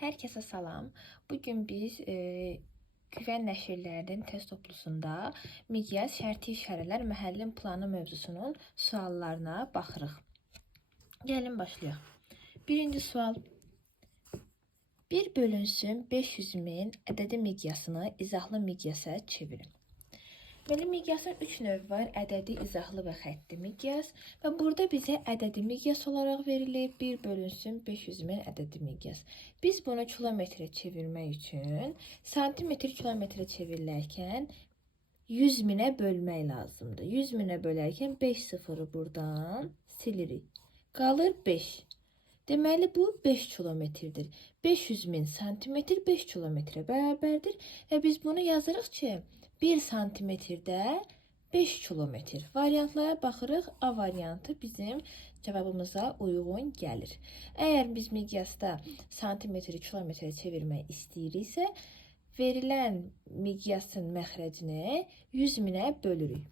Herkese salam. Bugün biz güvən nəşrlərinin test toplusunda miqyas, şərti işarələr, məhəllin planı mövzusunun suallarına baxırıq. Gəlin başlayaq. Birinci sual. Bir bölünsün 500 min ədədi miqyasını izahlı miqyasa çevirin. Deməli, miqyasın 3 növü var. Ədədi, izahlı və xətti miqyas. Və burada bizə ədədi miqyas olaraq verilir. 1 bölünsün 500 min ədədi miqyas. Biz bunu kilometrə çevirmək üçün santimetr kilometrə çevirilərkən 100 minə bölmək lazımdır. 100 minə bölərkən 5 sıfırı buradan silirik. Qalır 5. Deməli, bu 5 kilometrdir. 500 min santimetr 5 kilometrə bərabərdir. Və biz bunu yazırıq ki, 1 santimetrdə 5 kilometr. Variantlara baxırıq. A variantı bizim cavabımıza uyğun gəlir. Əgər biz miqyasda santimetri kilometrə çevirmək istəyiriksə, verilən miqyasın məxrəcini 100 minə bölürük.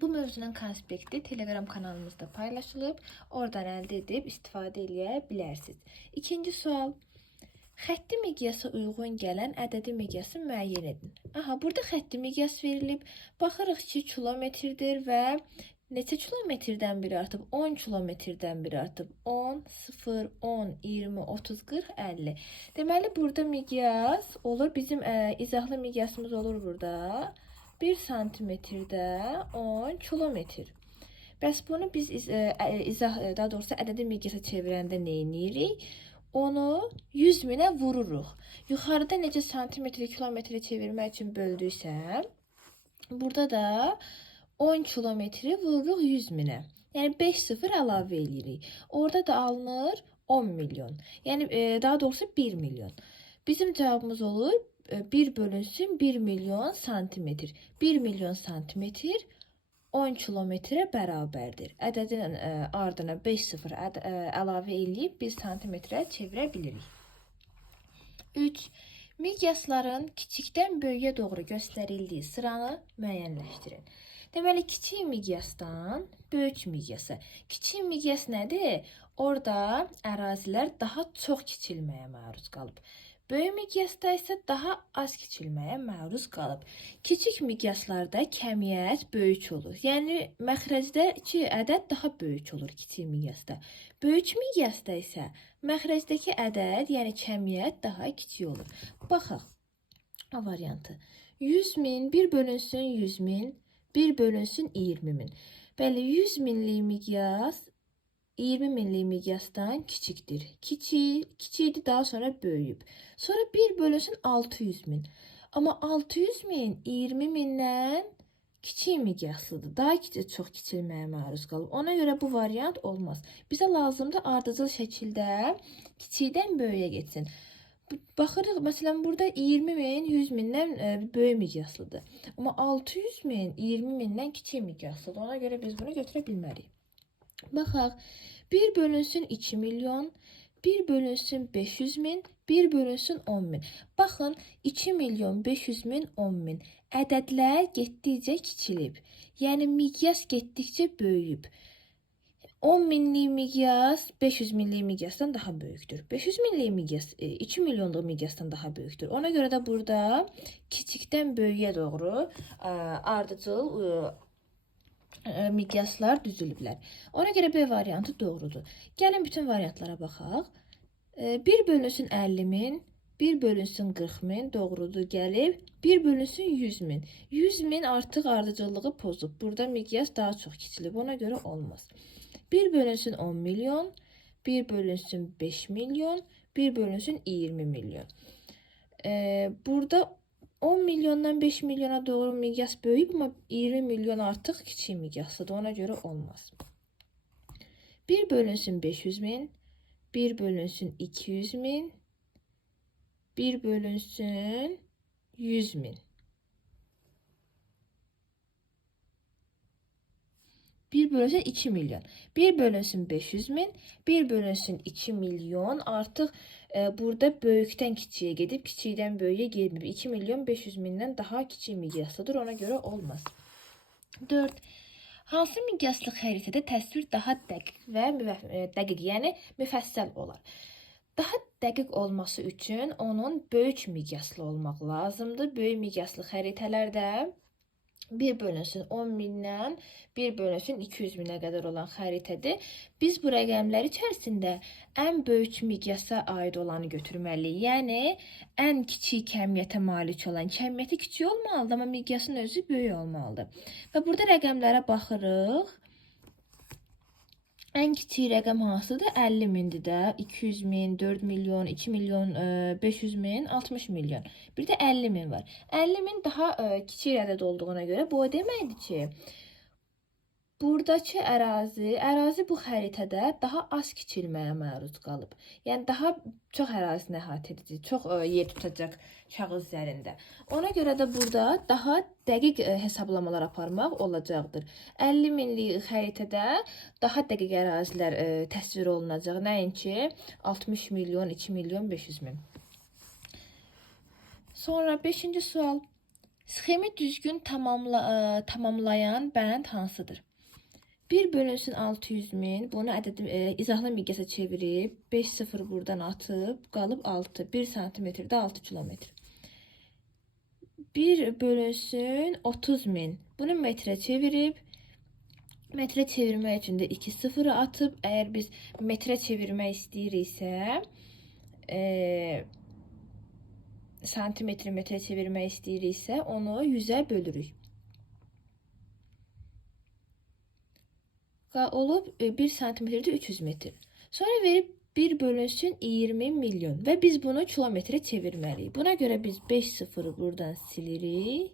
Bu mövzunun konspekti Telegram kanalımızda paylaşılıb. Oradan əldə edib istifadə edə bilərsiniz. İkinci sual. Xətti miqyasa uyğun gələn ədədi miqyası müəyyən edin. Burada xətti miqyas verilib. Baxırıq ki, kilometrdir və neçə kilometrdən biri artıb? 10 kilometrdən biri artıb. 10, 0, 10, 20, 30, 40, 50. Deməli, burada miqyas olur. Bizim izahlı miqyasımız olur burada. 1 santimetrdə 10 kilometr. Bəs bunu biz daha doğrusu ədədi miqyasa çevirəndə nə edirik? Onu 100 minə vururuq. Yuxarıda necə santimetri kilometrə çevirmək üçün böldüysəm, burada da 10 kilometri vururuq 100 minə. Yəni 5 sıfır əlavə edirik. Orada da alınır 10 milyon. Yəni daha doğrusu 1 milyon. Bizim cavabımız olur 1 bölünsün 1 milyon santimetr. 1 milyon santimetr 10 kilometrə bərabərdir. Ədədin ardına 5 sıfır əlavə edib 1 santimetrə çevirə bilirik. 3. Miqyasların kiçikdən böyüyə doğru göstərildiyi sıranı müəyyənləşdirin. Deməli, kiçik miqyasdan böyük miqyasa. Kiçik miqyas nədir? Orada ərazilər daha çox kiçilməyə məruz qalıb. Böyük miqyasda isə daha az kiçilməyə məruz qalıb. Kiçik miqyaslarda kəmiyyət böyük olur. Yəni, məxrəcdəki ədəd daha böyük olur kiçik miqyasda. Böyük miqyasda isə məxrəcdəki ədəd, yəni kəmiyyət daha kiçik olur. Baxaq, A variantı. 100 min, 1 bölünsün 100 min, 1 bölünsün 20 min. Bəli, 100 minlik miqyas 20 minlik miqyasdan kiçikdir. Kiçikdir, daha sonra böyüyüb. Sonra 1 bölünsün 600 min. Amma 600 min 20 mindən kiçik miqyaslıdır. Daha çox kiçilməyə məruz qalıb. Ona görə bu variant olmaz. Bizə lazımdır ardıcıl şəkildə kiçikdən böyüyə getsin. Baxırıq, məsələn, burada 20 min 100 mindən böyük miqyaslıdır. Amma 600 min 20 mindən kiçik miqyaslıdır. Ona görə biz bunu götürə bilmərik. Baxaq, 1 bölünsün 2 milyon, 1 bölünsün 500 min, 1 bölünsün 10 min. Baxın, 2 milyon 500 min, 10 min. Ədədlər getdikcə kiçilib. Yəni, miqyas getdikcə böyüyüb. 10 minlik miqyas 500 minlik miqyasdan daha böyükdür. 500 minlik miqyas 2 milyonluq miqyasdan daha böyükdür. Ona görə də burada kiçikdən böyüyə doğru ardıcıl miqyaslar düzülüblər. Ona görə B variantı doğrudur. Gəlin bütün variantlara baxaq. 1 bölünsün 50 min, 1 bölünsün 40 min doğrudur gəlib. 1 bölünsün 100 min. 100 min artıq ardıcıllığı pozub. Burada miqyas daha çox kiçilib. Ona görə olmaz. 1 bölünsün 10 milyon, 1 bölünsün 5 milyon, 1 bölünsün 20 milyon. Burada 10 milyondan 5 milyona doğru miqyas böyüyüb, amma 20 milyon artıq kiçik miqyaslıdır. Ona görə olmaz. 1 bölünsün 500 min, 1 bölünsün 200 min, 1 bölünsün 100 min. 1 bölünsün 2 milyon. 1 bölünsün 500 min, 1 bölünsün 2 milyon. Artıq burada böyükdən kiçiyə gedib, kiçikdən böyüyə gelməyib. 2 milyon 500 mindən daha kiçik miqyaslıdır. Ona görə olmaz. 4. Hansı miqyaslı xəritədə təsvir daha dəqiq və dəqiq, yəni müfəssəl olar? Daha dəqiq olması üçün onun böyük miqyaslı olmaq lazımdır. Böyük miqyaslı xəritələrdə 1 bölünsün 10 mindən 1 bölünsün 200 minə qədər olan xəritədir. Biz bu rəqəmlər içərisində ən böyük miqyasa aid olanı götürməliyik. Yəni ən kiçik kəmiyyətə malik olan, kəmiyyəti kiçik olmalıdır, amma miqyasın özü böyük olmalıdır. Və burada rəqəmlərə baxırıq. Ən kiçik rəqəm hansıdır? 50 mindir də. 200 min, 4 milyon, 2 milyon, 500 min, 60 milyon. Bir də 50 min var. 50 min daha kiçik ədəd olduğuna görə bu o deməkdir ki, buradakı ərazi bu xəritədə daha az kiçilməyə məruz qalıb. Yəni daha çox ərazini əhatə edəcək, çox yer tutacaq kağız üzərində. Ona görə də burada daha dəqiq hesablamalar aparmaq olacaqdır. 50 minlik xəritədə daha dəqiq ərazilər təsvir olunacaq. Nəinki 60 milyon, 2 milyon, 500 min. Sonra 5-ci sual. Sxemi düzgün tamamlayan bənd hansıdır? 1 bölünsün 600 min. Bunu izahlı miqyasa çevirib 5 0 buradan atıb qalıb 6. 1 santimetrdə 6 kilometr. 1 bölünsün 30 min. Bunu metrə çevirib metrə çevirmək üçün də 2 0 atıb. Əgər biz metrə çevirmək istəyiriksə, santimetri metrə çevirmək istəyiriksə, onu 100-ə bölürük. Olub 1 santimetrdə 300 metr. Sonra verib 1 bölünsün 20 milyon və biz bunu kilometrə çevirməliyik. Buna görə biz 5 0-ı buradan silirik.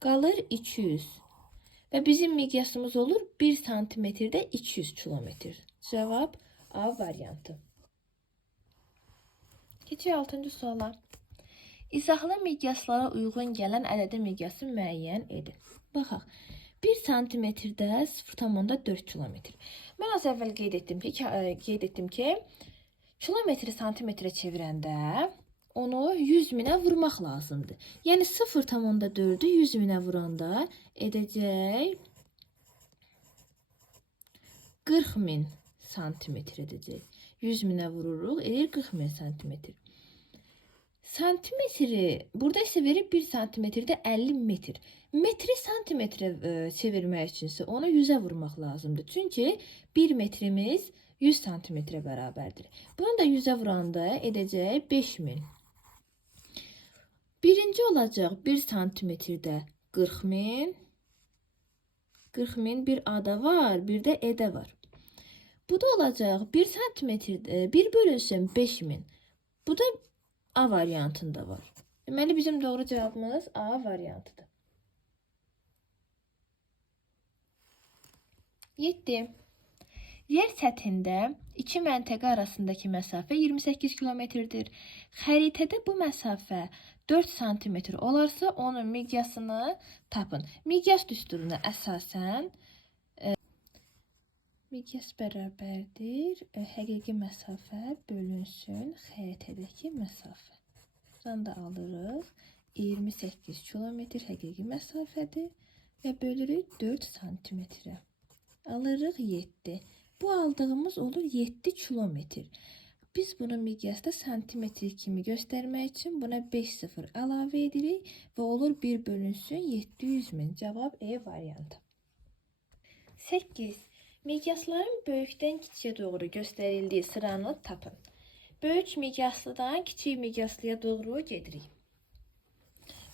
Qalır 200. Və bizim miqyasımız olur 1 santimetrdə 200 kilometr. Cavab A variantı. Keçək 6-cı suala. İzahlı miqyaslara uyğun gələn ədədi miqyası müəyyən edin. Baxaq. 1 santimetrdə 0,4 kilometr. Mən az əvvəl qeyd etdim ki, kilometri santimetrə çevirəndə onu 100 minə vurmaq lazımdır. Yəni 0,4-ü 100 minə vuranda edəcək 40 min santimetr edəcək. 100 minə vururuq, edir 40 min santimetr. Santimetri, burada isə verib 1 santimetrdə 50 metr. Metri santimetrə çevirmək üçünsə onu 100-ə vurmaq lazımdır. Çünki 1 metrimiz 100 santimetrə bərabərdir. Bunu da 100-ə vuranda edəcək 5000. Birinci olacaq 1 santimetrdə 40 min. 40 min bir A-da var, bir də E-də var. Bu da olacaq 1 santimetrdə 1 bölünsün 5000. Bu da A variantında var. Deməli bizim doğru cavabımız A variantıdır. 7. Yer səthində iki məntəqə arasındakı məsafə 28 kilometrdir. Xəritədə bu məsafə 4 santimetr olarsa onun miqyasını tapın. Miqyas düsturuna əsasən miqyas bərabərdir həqiqi məsafə bölünsün xəritədəki məsafə. Buradan da alırıq. 28 kilometr həqiqi məsafədir və bölürük 4 santimetrə. Alırıq 7. Bu aldığımız olur 7 kilometr. Biz bunu miqyasda santimetr kimi göstərmək üçün buna 5 0 əlavə edirik və olur 1 bölünsün 700 min. Cavab E variantı. 8. Miqyasların böyükdən kiçiyə doğru göstərildiyi sıranı tapın. Böyük miqyaslıdan kiçik miqyaslıya doğru gedirik.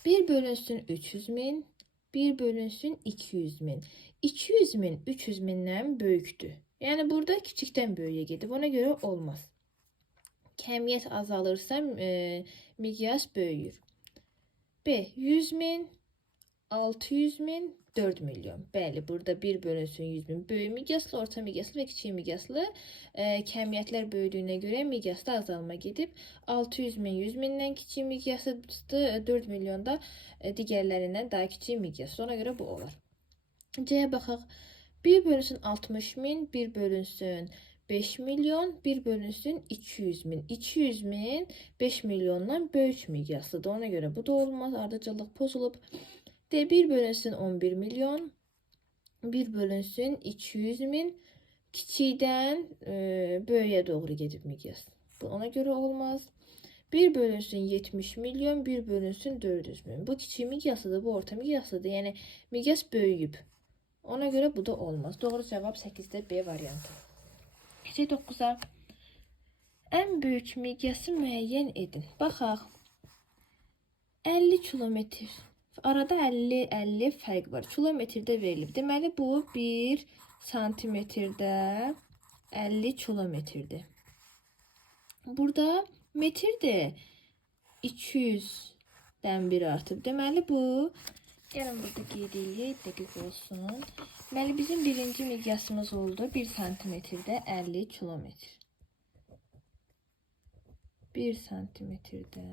1 bölünsün 300 min, 1 bölünsün 200 min. 200 min 300 mindən böyükdür. Yəni burada kiçikdən böyüyə gedib. Ona görə olmaz. Kəmiyyət azalırsa miqyas böyüyür. B. 100 min, 600 min, 4 milyon. Bəli, burada 1 bölünsün 100 min böyük miqyaslı, orta miqyaslı və kiçik miqyaslı. Kəmiyyətlər böyüdüyünə görə miqyasda azalma gedib. 600 min 100 mindən kiçik miqyaslıdır, 4 milyon da digərlərindən daha kiçik miqyaslı. Ona görə bu olar. C-yə baxaq. 1 bölünsün 60 min, 1 bölünsün 5 milyon, 1 bölünsün 200 min. 200 min 5 milyondan böyük miqyaslıdır. Ona görə bu da olmaz. Ardıcıllıq pozulub. D 1 bölünsün 11 milyon, 1 bölünsün 200 min, kiçikdən böyüyə doğru gedib miqyas. Bu ona göre olmaz. 1 bölünsün 70 milyon, 1 bölünsün 400 milyon. Bu kiçik miqyaslıdır, bu orta miqyaslıdır. Yəni miqyas böyüyüb. Ona göre bu da olmaz. Doğru cevap 8'de B variantı. Keçək 9-a. En büyük miqyası müəyyən edin. Baxaq. 50 kilometr. Arada 50 fərq var. Kilometrdə verilib. Deməli bu 1 santimetrdə 50 kilometrdir. Burada metrdir. 200'dən 1 artıb. Deməli bu, gəlin burada qeyd edək, dəqiq olsun. Deməli bizim birinci miqyasımız oldu 1 santimetrdə 50 kilometr. 1 santimetrdə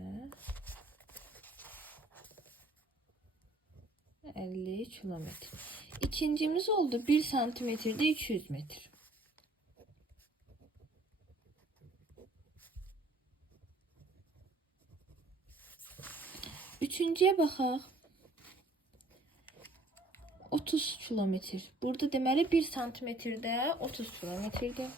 50 kilometr. İkincimiz oldu 1 santimetrdə 200 metr. Üçüncüye baxaq. 30 kilometr. Burada deməli 1 santimetrdə 30 kilometrdir.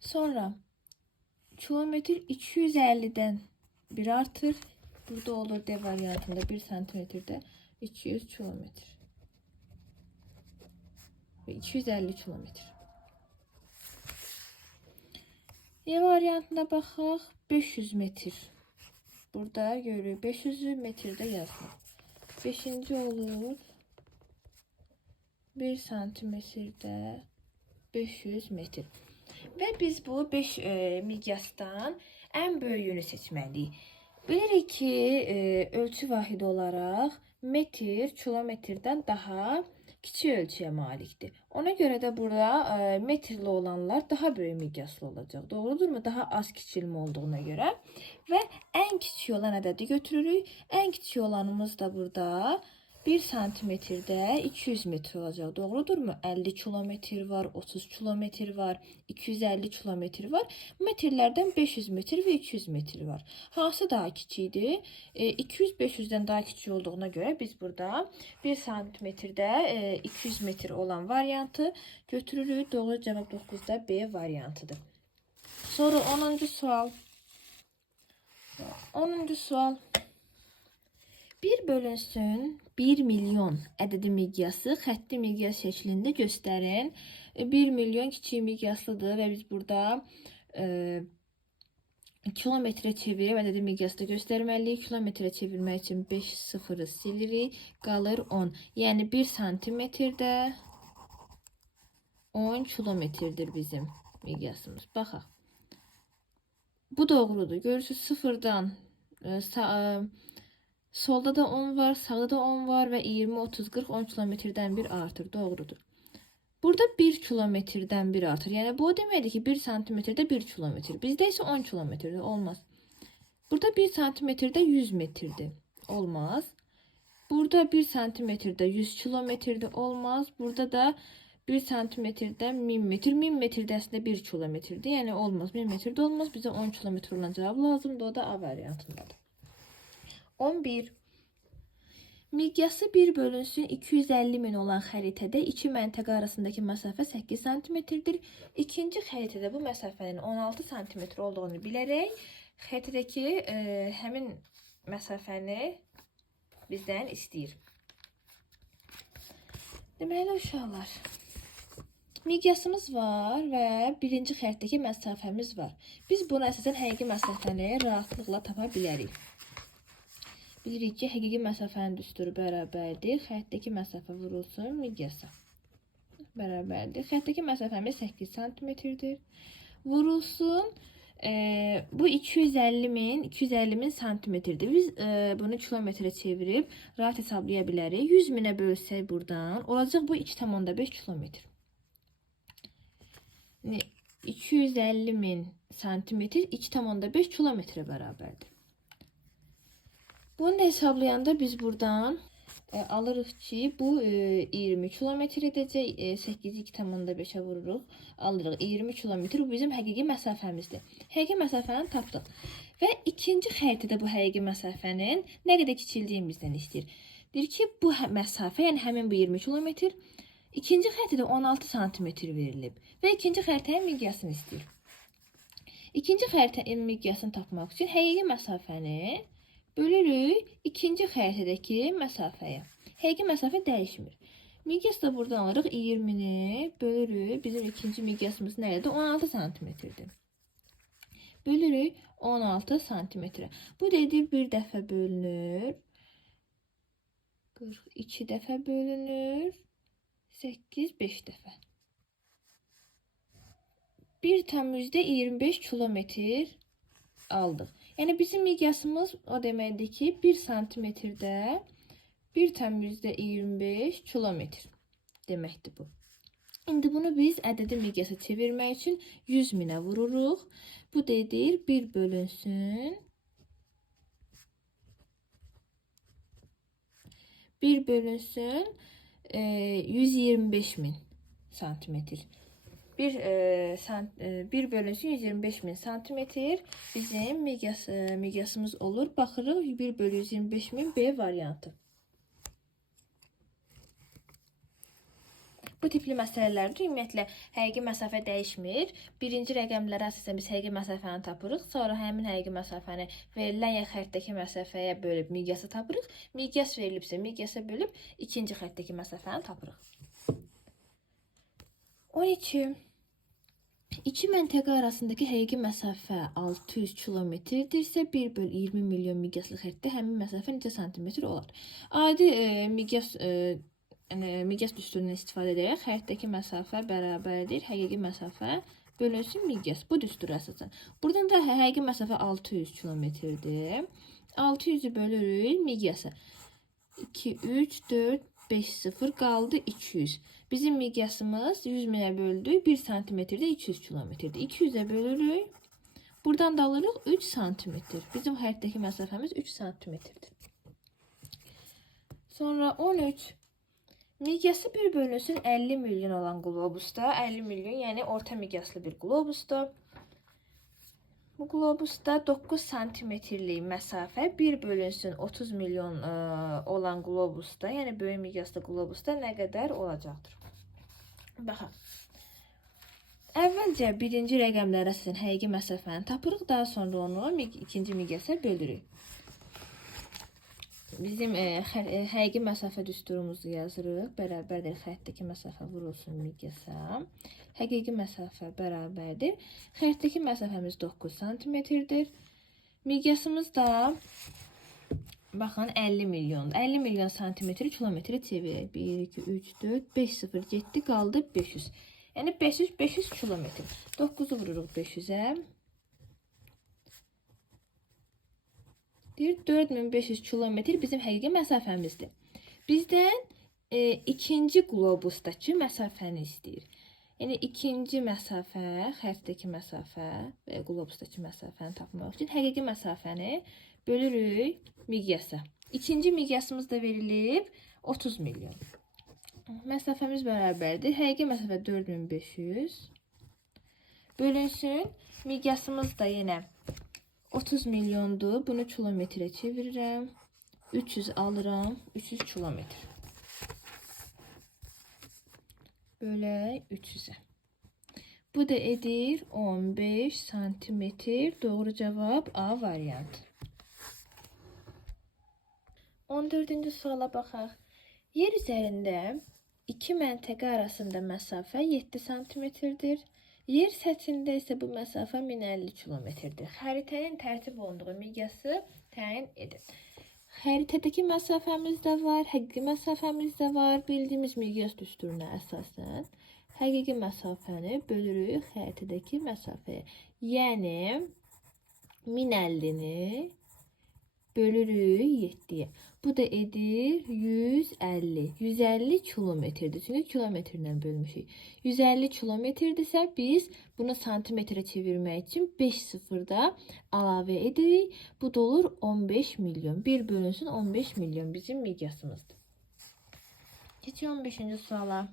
Sonra kilometr 250'den 1 artır. Burada olur D variantında 1 santimetrdə 200 kilometr. Ve 250 kilometr. E variantına baxaq. 500 metr. Burada görürük 500 metrdə yazılır. 5-ci olur 1 santimetrdə 500 metr. Ve biz bu 5 miqyasdan en böyüyünü seçməliyik. Bilirik ki, ölçü vahidi olaraq metr kilometrdən daha kiçik ölçüyə malikdir. Ona görə də burada metrli olanlar daha böyük miqyaslı olacaq. Doğrudurmu? Daha az kiçilmə olduğuna görə. Və ən kiçik olan ədədi götürürük. Ən kiçik olanımız da burada 1 santimetrdə 200 metr olacaq. Doğrudurmu? 50 kilometr var, 30 kilometr var, 250 kilometr var. Metrlərdən 500 metr və 200 metr var. Hansı daha kiçikdir? 200 500'dən daha kiçik olduğuna görə biz burada 1 santimetrdə 200 metr olan variantı götürürük. Doğru cevap 9'da B variantıdır. Sonra 10. sual. 10. sual. 1 bölünsün 1 milyon ədədi miqyası xətti miqyas şəklində göstərin. 1 milyon kiçik miqyaslıdır və biz burada kilometre çevirib ədədi miqyasda göstərməliyik. Kilometre çevirmək üçün 5 sıfırı silirik. Qalır 10. Yəni 1 santimetrdə 10 kilometrdir bizim miqyasımız. Baxaq. Bu doğrudur. Görürsünüz sıfırdan solda da 10 var, sağda da 10 var ve 20, 30, 40, 10 kilometrdən 1 artır. Doğrudur. Burada 1 kilometrdən 1 artır. Yəni bu deməkdir ki 1 santimetrdə 1 kilometr. Bizdə isə 10 kilometrdə olmaz. Burada 1 santimetrdə 100 metrdir. Olmaz. Burada 1 santimetrdə 100 kilometrdə olmaz. Burada da 1 santimetrdə 1000 metr. 1000 metrdə əslində 1 kilometrdir. Yəni olmaz. 1000 metrdə olmaz. Bizə 10 kilometr olan cavab lazımdır. O da A variantındadır. 11. Miqyası 1 bölünsün 250 min olan xəritədə iki məntəqə arasındakı məsafə 8 santimetrdir. İkinci xəritədə bu məsafənin 16 santimetr olduğunu bilərək xəritədəki həmin məsafəni bizdən istəyir. Deməli uşaqlar, miqyasımız var və birinci xəritədəki məsafəmiz var. Biz buna əsasən həqiqi məsafəni rahatlıqla tapa bilərik. Bilirik ki, həqiqi məsafənin düsturu bərabərdir. Xəttdəki məsafə vurulsun miqyasa. Bərabərdir. Xəttdəki məsafəmiz 8 santimetrdir. Vurulsun. Bu 250 min santimetrdir. Biz bunu kilometrə çevirib rahat hesablaya bilərik. 100 minə bölsək buradan olacaq bu 2,5 kilometr. 250 min santimetr 2,5 kilometrə bərabərdir. Bunu da hesablayanda biz buradan alırıq ki bu 20 kilometr edəcək. 8'i 2,5'e vururuq. Alırıq 20 kilometr. Bu bizim həqiqi məsafəmizdir. Həqiqi məsafəni tapdıq. Və ikinci xəritədə bu həqiqi məsafənin nə qədər kiçildiyini bizdən istəyir. Deyir ki, bu məsafə, yəni həmin bu 20 kilometr, ikinci xəritədə 16 santimetr verilib və ikinci xəritənin miqyasını istəyir. İkinci xəritənin miqyasını tapmaq üçün həqiqi məsafəni bölürük ikinci xəritədəki məsafəyə. Həqiqi məsafə dəyişmir. Miqyas da buradan alırıq 20-ni bölürük. Bizim ikinci miqyasımız nədir? 16 santimetrdir. Bölürük 16 santimetrə. Bu dedir bir dəfə bölünür. 42 dəfə bölünür. 8, 5 dəfə. 1,25 kilometr aldıq. Yəni bizim miqyasımız o deməkdir ki, 1 santimetrdə 1,25 kilometr deməkdir bu. İndi bunu biz ədədi miqyasa çevirmək üçün 100 minə vururuq. Bu dedir 1 bölünsün 125 min santimetr. 1 bölünsün 125 min santimetr bizim miqyasımız olur. Baxırıq 1 bölü 125 min B variantı. Bu tipli məsələlərdə ümumiyyətlə həqiqi məsafə dəyişmir. Birinci rəqəmlərə əsasən biz həqiqi məsafəni tapırıq. Sonra həmin həqiqi məsafəni verilən yer xəttdəki məsafəyə bölüb miqyası tapırıq. Miqyas verilibsə miqyasa bölüb ikinci xəttdəki məsafəni tapırıq. 12. İki məntəqə arasındakı həqiqi məsafə 600 kilometrdirsə 1 bölü 20 milyon miqyaslı xəttdə həmin məsafə necə santimetr olar? Adi miqyas düsturundan istifadə edərək xəttdəki məsafə bərabərdir həqiqi məsafə bölünsün miqyas. Bu düstur əsasən. Buradan da həqiqi məsafə 600 kilometrdir. 600'ü bölürük miqyasa. 2, 3, 4, 5, 0 qaldı 200. Bizim miqyasımız 100 minə böldük. 1 santimetrdə 200 kilometrdir. 200'e bölürük. Buradan da alırıq 3 santimetr. Bizim xəttdəki məsafəmiz 3 santimetrdir. Sonra 13. Miqyası 1 bölünsün 50 milyon olan qlobusda, 50 milyon yəni orta miqyaslı bir qlobusda. Bu qlobusda 9 santimetrlik məsafə 1 bölünsün 30 milyon olan qlobusda, yəni böyük miqyaslı qlobusda nə qədər olacaqdır? Baxaq. Əvvəlcə birinci rəqəmlərə əsasən həqiqi məsafəni tapırıq, daha sonra onu ikinci miqyasa bölürük. Bizim həqiqi məsafə düsturumuzu yazırıq. Bərabərdir xəttdəki məsafə vurulsun miqyasa. Həqiqi məsafə bərabərdir. Xəttdəki məsafəmiz 9 santimetrdir. Miqyasımız da baxın 50 milyon. 50 milyon santimetri kilometrə çevirək. 1, 2, 3, 4, 5, 0 getdi, qaldı 500. Yəni 500 kilometr. 9'u vururuq 500'e. 4500 kilometr bizim həqiqi məsafəmizdir. Bizdən ikinci qlobusdakı məsafəni istəyir. Yəni ikinci məsafə, xəttdəki məsafə və qlobusdakı məsafəni tapmaq üçün həqiqi məsafəni bölürük miqyasa. İkinci miqyasımız da verilib 30 milyon. Məsafəmiz bərabərdir. Həqiqi məsafə 4500 bölünsün. Miqyasımız da yenə 30 milyondur. Bunu kilometrə çevirirəm. 300 alıram. 300 kilometr. Bölək 300'e. Bu da edir 15 santimetr. Doğru cavab A variantı. 14-cü suala baxaq. Yer üzərində iki məntəqə arasında məsafə 7 santimetrdir. Yer səthində isə bu məsafə 1050 kilometrdir. Xəritənin tərtib olunduğu miqyası təyin edin. Xəritədəki məsafəmiz də var, həqiqi məsafəmiz də var. Bildiyimiz miqyas düsturuna əsasən həqiqi məsafəni bölürük xəritədəki məsafəyə. Yəni 1050'ni bölürük 7'ye. Bu da edir 150. 150 kilometrdir. Çünki kilometrlə bölmüşük. 150 kilometrdirsə biz bunu santimetrə çevirmək üçün 5 sıfırda əlavə edirik. Bu da olur 15 milyon. 1 bölünsün 15 milyon bizim miqyasımızdır. Keçək 15-ci suala.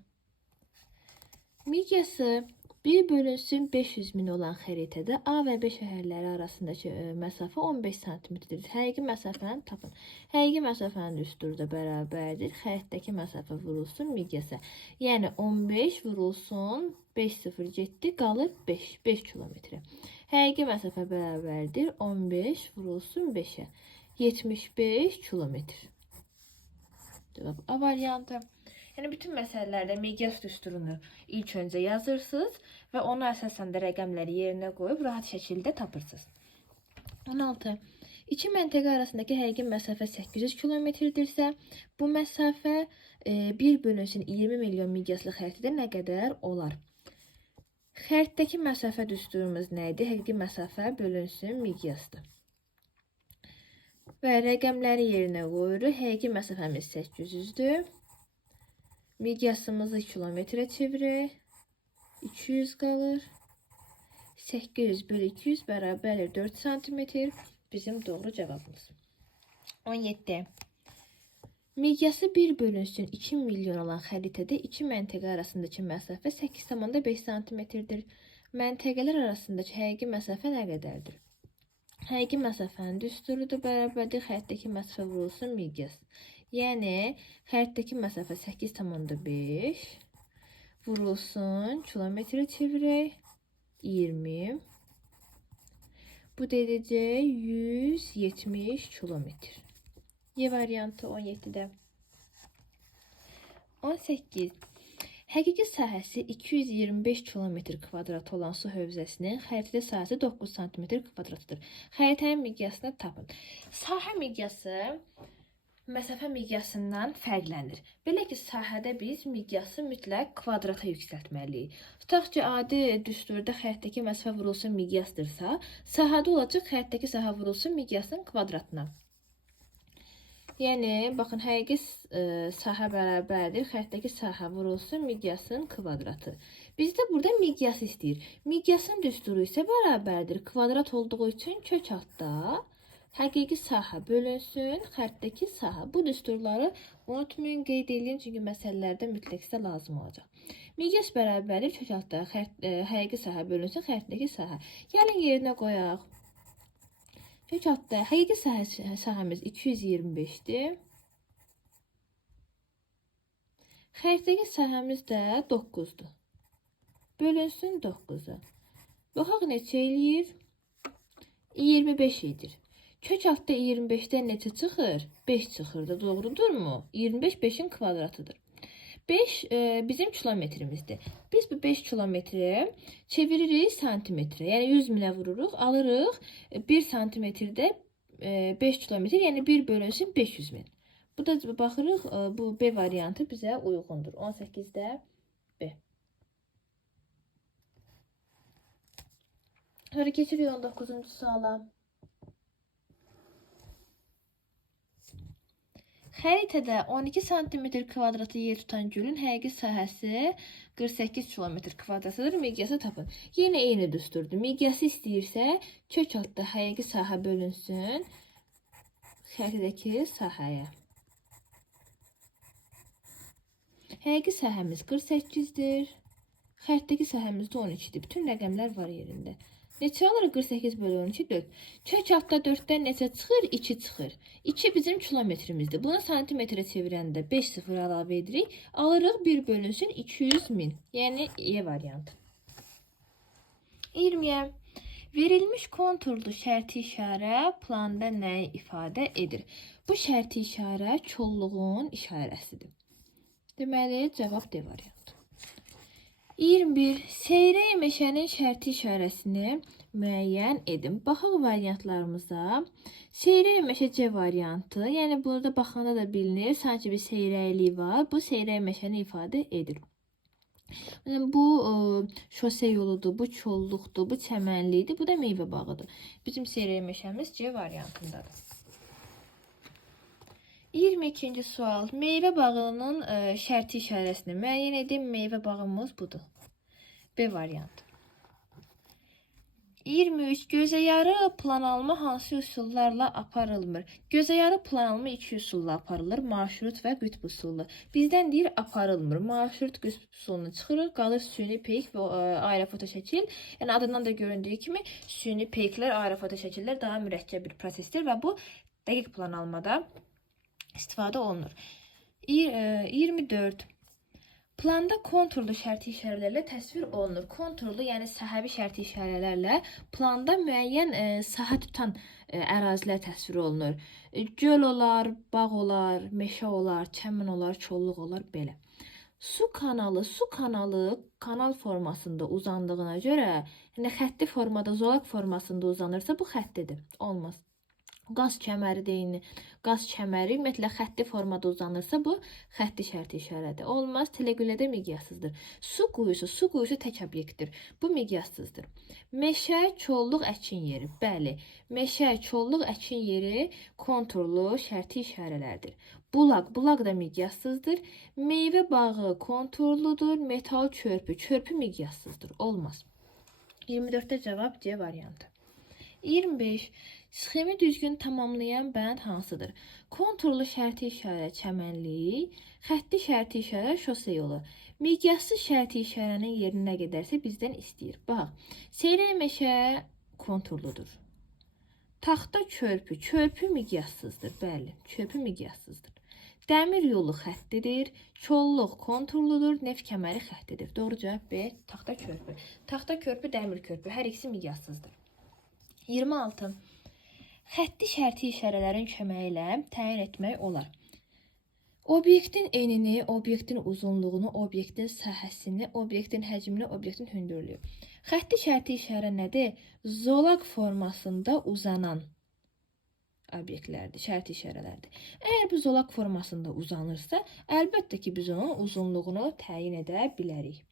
Miqyası 1 bölünsün 500 min olan xəritədə A və B şəhərləri arasındakı məsafə 15 santimetrdir. Həqiqi məsafəni tapın. Həqiqi məsafənin düsturu da bərabərdir. Xəritdəki məsafə vurulsun miqyasa. Yəni 15 vurulsun 5 0 getdi, qalır 5 kilometrə. Həqiqi məsafə bərabərdir 15 vurulsun 5-ə. 75 kilometr. Cevap A variantı. Yəni bütün məsələlərdə miqyas düsturunu ilk öncə yazırsınız və ona əsasən də rəqəmləri yerinə qoyub rahat şəkildə tapırsınız. 16. İki məntəqə arasındakı həqiqi məsafə 800 kilometrdirsə, bu məsafə 1 bölünsün 20 milyon miqyaslı xəritədə nə qədər olar? Xəritdəki məsafə düsturumuz nə idi? Həqiqi məsafə bölünsün miqyasdır. Və rəqəmləri yerinə qoyuruq. Həqiqi məsafəmiz 800-dür. Miqyasımızı kilometrə çevirək. 200 qalır. 800 bölü 200 bərabərdir 4 santimetr. Bizim doğru cavabımız. 17. Miqyası 1 bölünsün 2 milyon olan xəritədə iki məntəqə arasındakı məsafə 8,5 santimetrdir. Məntəqələr arasındakı həqiqi məsafə nə qədərdir? Həqiqi məsafənin düsturudur bərabərdir. Xəritdəki məsafə vurulsun miqyas. Yəni, xəritdəki məsafə 8,5 vurulsun kilometrə çevirək 20. Bu da edəcək 170 kilometr. Y variantı 17-də. 18. Həqiqi sahəsi 225 kilometr kvadrat olan su hövzəsinin xəritədə sahəsi 9 santimetr kvadratıdır. Xəritənin miqyasını tapın. Sahə miqyası məsafə miqyasından fərqlənir. Belə ki, sahədə biz miqyası mütləq kvadrata yüksəltməliyik. Tutaq ki, adi düsturda xəritdəki məsafə vurulsun miqyasdırsa, sahədə olacaq xəritdəki sahə vurulsun miqyasının kvadratına. Yəni, baxın, həqiqi sahə bərabərdir. Xəritdəki sahə vurulsun miqyasın kvadratı. Bizdə burada miqyası istəyir. Miqyasın düsturu isə bərabərdir. Kvadrat olduğu üçün kök altda həqiqi sahə bölünsün xəritdəki sahə. Bu düsturları unutmayın, qeyd edin, çünki məsələlərdə mütləq sizə lazım olacaq. Miqyas bərabərdir kök altda həqiqi sahə bölünsün xəritdəki sahə. Gəlin yerinə qoyaq. Kök altda həqiqi sahəmiz 225-dir. Xəritdəki sahəmiz də 9-dur. Bölünsün 9-a. Baxaq neçə eləyir? 25 edir. Kök altda 25-dən neçə çıxır? 5 çıxır da, doğrudurmu? 25 5-in kvadratıdır. 5 bizim kilometrimizdir. Biz bu 5 kilometri çeviririk santimetrə. Yəni 100 minə vururuq, alırıq 1 santimetrdə 5 kilometr, yəni 1 bölünsün 500 min. Bu da baxırıq, bu B variantı bizə uyğundur. 18-də B. Sonra keçirik 19-cu suala. Xəritədə 12 santimetr kvadratı yer tutan gölün həqiqi sahəsi 48 kilometr kvadratıdır. Miqyası tapın. Yenə eyni düsturdur. Miqyası istəyirsə, kök altda həqiqi sahə bölünsün xəritədəki sahəyə. Həqiqi sahəmiz 48-dir. Xəritdəki sahəmiz də 12-dir. Bütün rəqəmlər var yerində. Neçə alırıq? 48 bölü 12, 4. Kök altda 4-dən neçə çıxır? 2 çıxır. 2 bizim kilometrimizdir. Bunu santimetrə çevirəndə 5 0 əlavə edirik. Alırıq 1 bölünsün 200 min. Yəni E variantı. 20-yə. Verilmiş konturlu şərti işarə planda nəyi ifadə edir? Bu şərti işarə kolluğun işarəsidir. Deməli, cavab D variantı. 21. Seyrək meşənin şərti işarəsini müəyyən edin. Baxaq variantlarımıza. Seyrək meşə C variantı. Yəni, burada baxanda da bilinir. Sanki bir seyrəklik var. Bu seyrək meşəni ifadə edir. Bu şose yoludur, bu çolluqdur, bu çəmənlikdir, bu da meyvə bağıdır. Bizim seyrək meşəmiz C variantındadır. 22-ci sual. Meyvə bağının şərti işarəsini müəyyən edin. Meyvə bağımız budur. B variantı. 23. Gözəyarı plan alma hansı üsullarla aparılmır? Gözəyarı plan alma iki üsulla aparılır. Marşrut və qütb üsulu. Bizdən deyir aparılmır. Marşrut qütb üsulunu çıxırır. Qalır süni peyk və aerofoto şəkil. Yəni adından da göründüyü kimi süni peyklər, aerofoto şəkillər daha mürəkkəb bir prosesdir və bu dəqiq plan almada istifadə olunur. 24. Planda konturlu şərti işarələrlə təsvir olunur. Konturlu, yəni sahəvi şərti işarələrlə planda müəyyən sahə tutan ərazilər təsvir olunur. Göl olar, bağ olar, meşə olar, çəmən olar, çolluq olar, belə. Su kanalı kanal formasında uzandığına görə, yəni xətti formada, zolaq formasında uzanırsa bu xəttidir. Olmaz. Qaz kəməri deyin. Qaz kəməri ümumiyyətlə xətti formada uzanırsa bu xətti şərti işarədir. Olmaz, telegüllədə miqyassızdır. Su quyusu tək obyektdir. Bu miqyassızdır. Meşə, çolluq, əkin yeri. Bəli, meşə, çolluq, əkin yeri konturlu şərti işarələrdir. Bulaq da miqyassızdır. Meyvə bağı konturludur. Metal çörpü miqyassızdır. Olmaz. 24-də cavab C variantı. 25. Sxemi düzgün tamamlayan bənd hansıdır? Konturlu şərti işarə çəmənlik, xətti şərti işarə şose yolu. Miqyassız şərti işarənin yerinə gedərsə bizdən istəyir. Bax, seyrək meşə konturludur. Taxta çörpü miqyassızdır. Bəli, çörpü miqyassızdır. Dəmir yolu xəttidir, çolluq konturludur, neft kəməri xəttidir. Doğru cavab B, taxta körpü. Taxta körpü, dəmir körpü, hər ikisi miqyassızdır. 26. Xətti şərti işarələrin köməyi ilə təyin etmək olar. Obyektin enini, obyektin uzunluğunu, obyektin sahəsini, obyektin həcmini, obyektin hündürlüyü. Xətti şərti işarə nədir? Zolaq formasında uzanan obyektlərdir, şərti işarələrdir. Əgər bu zolaq formasında uzanırsa, əlbəttə ki, biz onun uzunluğunu təyin edə bilərik.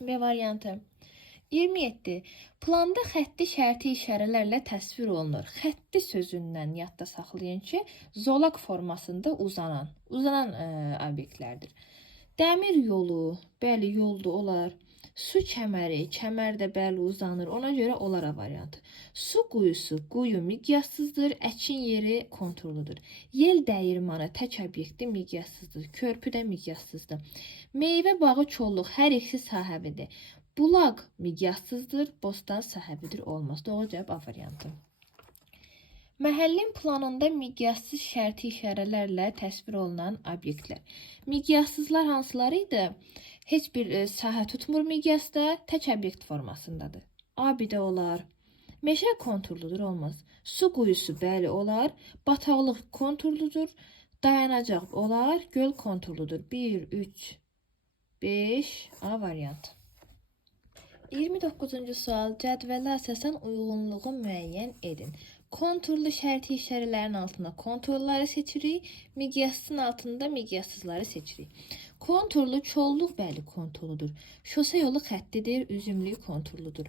B variantı. 27. Planda xətti şərti işarələrlə təsvir olunur. Xətti sözündən yadda saxlayın ki, zolaq formasında uzanan obyektlərdir. Dəmir yolu, bəli, yolda olar. Su kəməri, kəmər də bəli uzanır. Ona görə olar variantı. Su quyusu, quyu miqyassızdır. Əkin yeri konturludur. Yel dəyirmanı tək obyekti miqyassızdır. Körpü də miqyassızdır. Meyvə bağı çolluq, hər ikisi sahəvidir. Bulaq miqyassızdır, bostan sahəbidir, olmaz. Doğru cavab A variantı. Məhəllin planında miqyassız şərti işarələrlə təsvir olunan obyektlər. Miqyassızlar hansıları idi? Heç bir sahə tutmur miqyasda, tək obyekt formasındadır. Abidə olar. Meşə konturludur, olmaz. Su quyusu bəli olar. Bataqlıq konturludur. Dayanacaq olar. Göl konturludur. 1, 3, 5 A variantı. 29-cu sual. Cədvələ əsasən uyğunluğu müəyyən edin. Konturlu şərti işarələrin altında konturları seçirik. Miqyassızın altında miqyassızları seçirik. Konturlu çolluq bəli konturludur. Şose yolu xəttidir, üzümlük konturludur.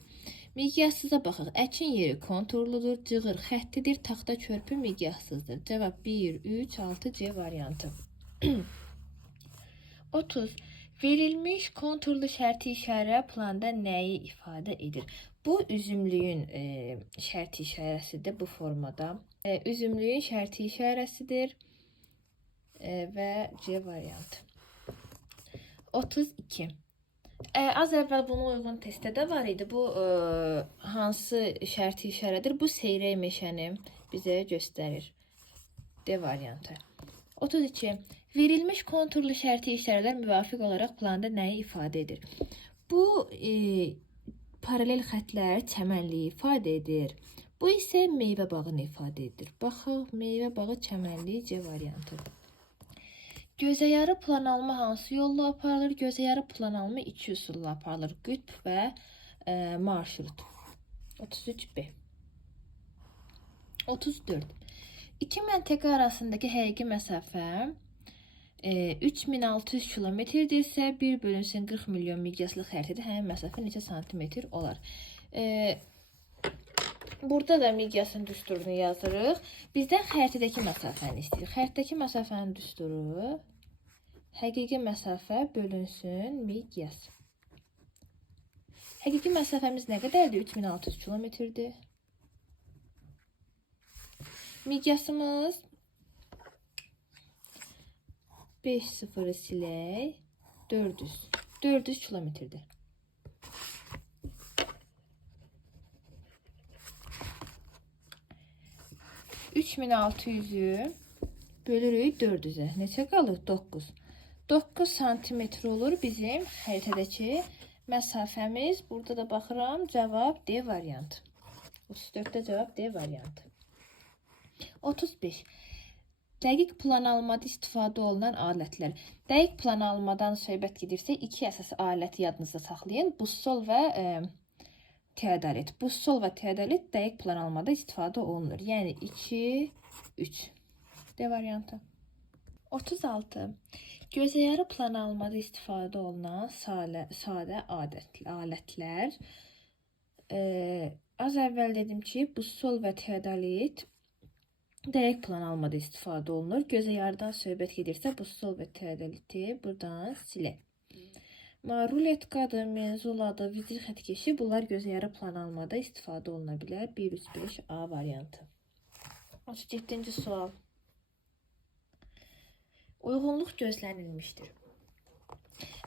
Miqyassıza baxaq. Əkin yeri konturludur, cığır xəttidir, taxta çörpü miqyassızdır. Cavab 1, 3, 6 C variantı. 30. Verilmiş konturlu şərti işarə planda nəyi ifadə edir? Bu üzümlüyün şərti işarəsidir bu formada. Üzümlüyün şərti işarəsidir və C variantı. 32. Az əvvəl buna uyğun testdə də var idi. Bu hansı şərti işarədir? Bu seyrək meşəni bizə göstərir. D variantı. 32. Verilmiş konturlu şərti işarələr müvafiq olaraq planda nəyi ifadə edir? Bu paralel xətlər çəmənliyi ifadə edir. Bu isə meyvə bağını ifadə edir. Baxaq, meyvə bağı çəmənliyi C variantı. Gözəyarı plan alma hansı yolla aparılır? Gözəyarı plan alma iki üsulla aparılır. Qütb və marşrut. 33B. 34. İki məntəqə arasındakı həqiqi məsafə 3600 kilometrdirsə, 1 bölünsün 40 milyon miqyaslı xəritədə həmin məsafə neçə santimetr olar? Burada da miqyasın düsturunu yazırıq. Bizdən xəritədəki məsafəni istəyir. Xəritədəki məsafənin düsturu həqiqi məsafə bölünsün miqyas. Həqiqi məsafəmiz nə qədərdir? 3600 kilometrdir. Miqyasımız 5 sıfırı silək. 400 kilometrdir. 3600'ü bölürük 400'e. Neçə qalır? 9. 9 santimetr olur bizim xəritədəki məsafəmiz. Burada da baxıram. Cavab D variantı. 34'də cavab D variantı. 35. Dəqiq plan almada istifadə olunan alətlər. Dəqiq plan almadan söhbət gedirsə, iki əsas aləti yadınızda saxlayın. Bussol və teodolit. Bussol və teodolit dəqiq plan almada istifadə olunur. Yəni 2, 3. D variantı. 36. Gözəyarı plan almada istifadə olunan sadə alətlər. Az əvvəl dedim ki, bussol və teodolit dəqiq plan almada istifadə olunur. Gözəyardan söhbət gedirsə, bussol və teodoliti buradan silək. Ruletkadır, menzuladır, vizir xətkeşi, bunlar gözəyarı plan almada istifadə oluna bilər. 135 A variantı. 37-ci sual. Uyğunluq gözlənilmişdir.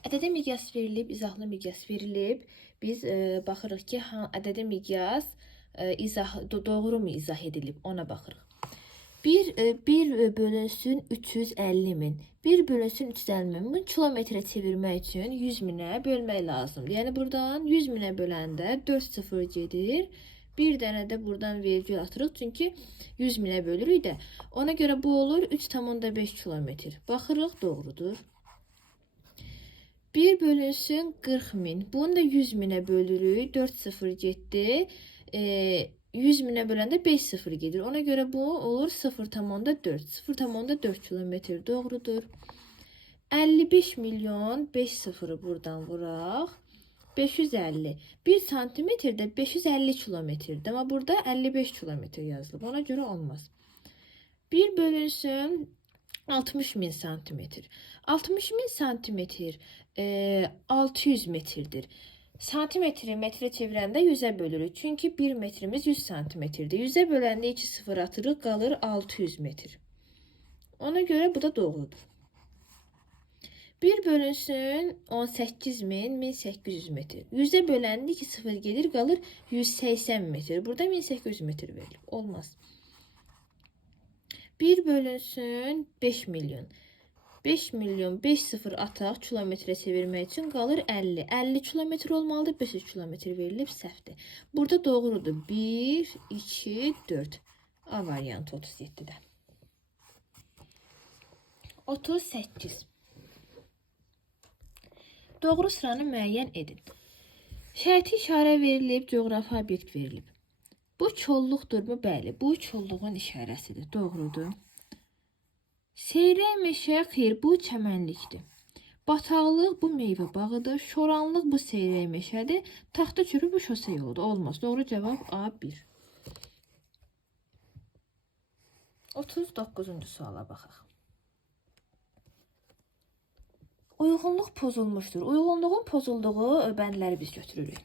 Ədədi miqyas verilib, izahlı miqyas verilib. Biz baxırıq ki, ədədi miqyas doğru mu izah edilib, ona baxırıq. 1 bölünsün 350 min. 1 bölünsün 350 min. Bunu kilometre çevirmək üçün 100 minə bölmək lazımdır. Yəni buradan 100 minə böləndə 4 sıfır gedir. Bir dənə də buradan vergül atırıq. Çünki 100 minə bölürük də. Ona görə bu olur 3,5 kilometr. Baxırıq, doğrudur. 1 bölünsün 40 min. Bunu da 100 minə bölürük. 4 sıfır getdi. 100 minə böləndə 5 sıfır gedir. Ona görə bu olur 0,4. 0,4 kilometr doğrudur. 55 milyon 5 sıfırı buradan vuraq. 550. 1 santimetrdə 550 kilometrdir. Amma burada 55 kilometr yazılıb. Ona görə olmaz. 1 bölünsün 60 min santimetr. 60 min santimetr 600 metrdir. Santimetri metrə çevirəndə 100'ə bölürük. Çünki 1 metrimiz 100 santimetrdir. 100'ə böləndə 2 sıfır atırıq, qalır 600 metr. Ona görə bu da doğrudur. 1 bölünsün 18 min 1800 metr. 100'ə böləndə 2 sıfır gedir, qalır 180 metr. Burada 1800 metr verilib. Olmaz. 1 bölünsün 5 milyon. 5 milyon 5 sıfır ataq kilometre çevirmək üçün qalır 50. 50 kilometr olmalıdır. 500 kilometr verilib, səhvdir. Burada doğrudur. 1, 2, 4. A variantı 37'də. 38. Doğru sıranı müəyyən edin. Şərti işarə verilib, coğrafi obyekt verilib. Bu çolluqdurmu? Bəli, bu çolluğun işarəsidir. Doğrudur. Seyrək meşə, xeyr, bu çəmənlikdir. Bataqlıq bu meyvə bağıdır. Şoranlıq bu seyrək meşədir. Taxta çürü bu şose yoludur. Olmaz. Doğru cavab A1. 39-cu suala baxaq. Uyğunluq pozulmuşdur. Uyğunluğun pozulduğu bəndləri biz götürürük.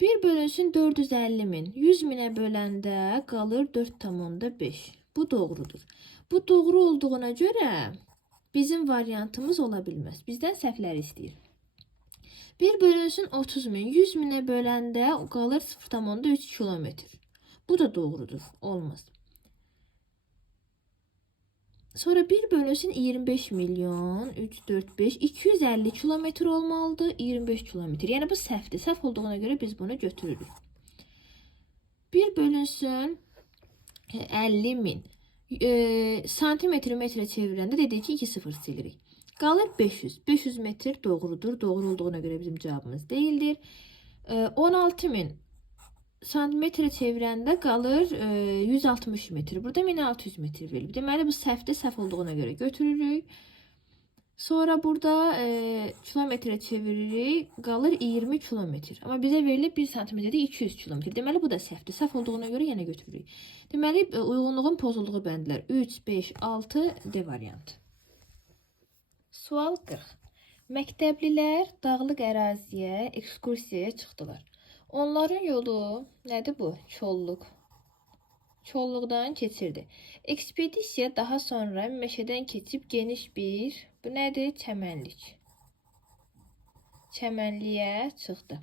1 bölünsün 450 min. 100 minə böləndə qalır 4,5. Bu doğrudur. Bu doğru olduğuna görə bizim variantımız ola bilməz. Bizdən səhvlər istəyir. 1 bölünsün 30 min. 100 minə böləndə qalır 0,3 kilometr. Bu da doğrudur. Olmaz. Sonra 1 bölünsün 25 milyon 3, 4, 5, 250 kilometr olmalıdır. 25 kilometr. Yəni bu səhvdir. Səhv olduğuna görə biz bunu götürürük. 1 bölünsün 50 min. Santimetri metrə çevirəndə dedik ki 2 sıfır silirik. Qalır 500. 500 metr doğrudur. Doğru olduğuna görə bizim cavabımız deyildir. 16 min santimetrə çevirəndə qalır 160 metr. Burada 1600 metr verilib. Deməli bu səhvdir. Səhv olduğuna görə götürürük. Sonra burada kilometrə çeviririk. Qalır 20 kilometr. Amma bizə verilib 1 santimetrdə 200 kilometr. Deməli bu da səhvdir. Səhv olduğuna görə yenə götürürük. Deməli uyğunluğun pozulduğu bəndlər 3, 5, 6 D variantı. Sual 40. Məktəblilər dağlıq əraziyə ekskursiyaya çıxdılar. Onların yolu nədir bu? Çolluq. Çolluqdan keçirdi. Ekspedisiya daha sonra meşədən keçib geniş bir, bu nədir? Çəmənlik. Çəmənliyə çıxdı.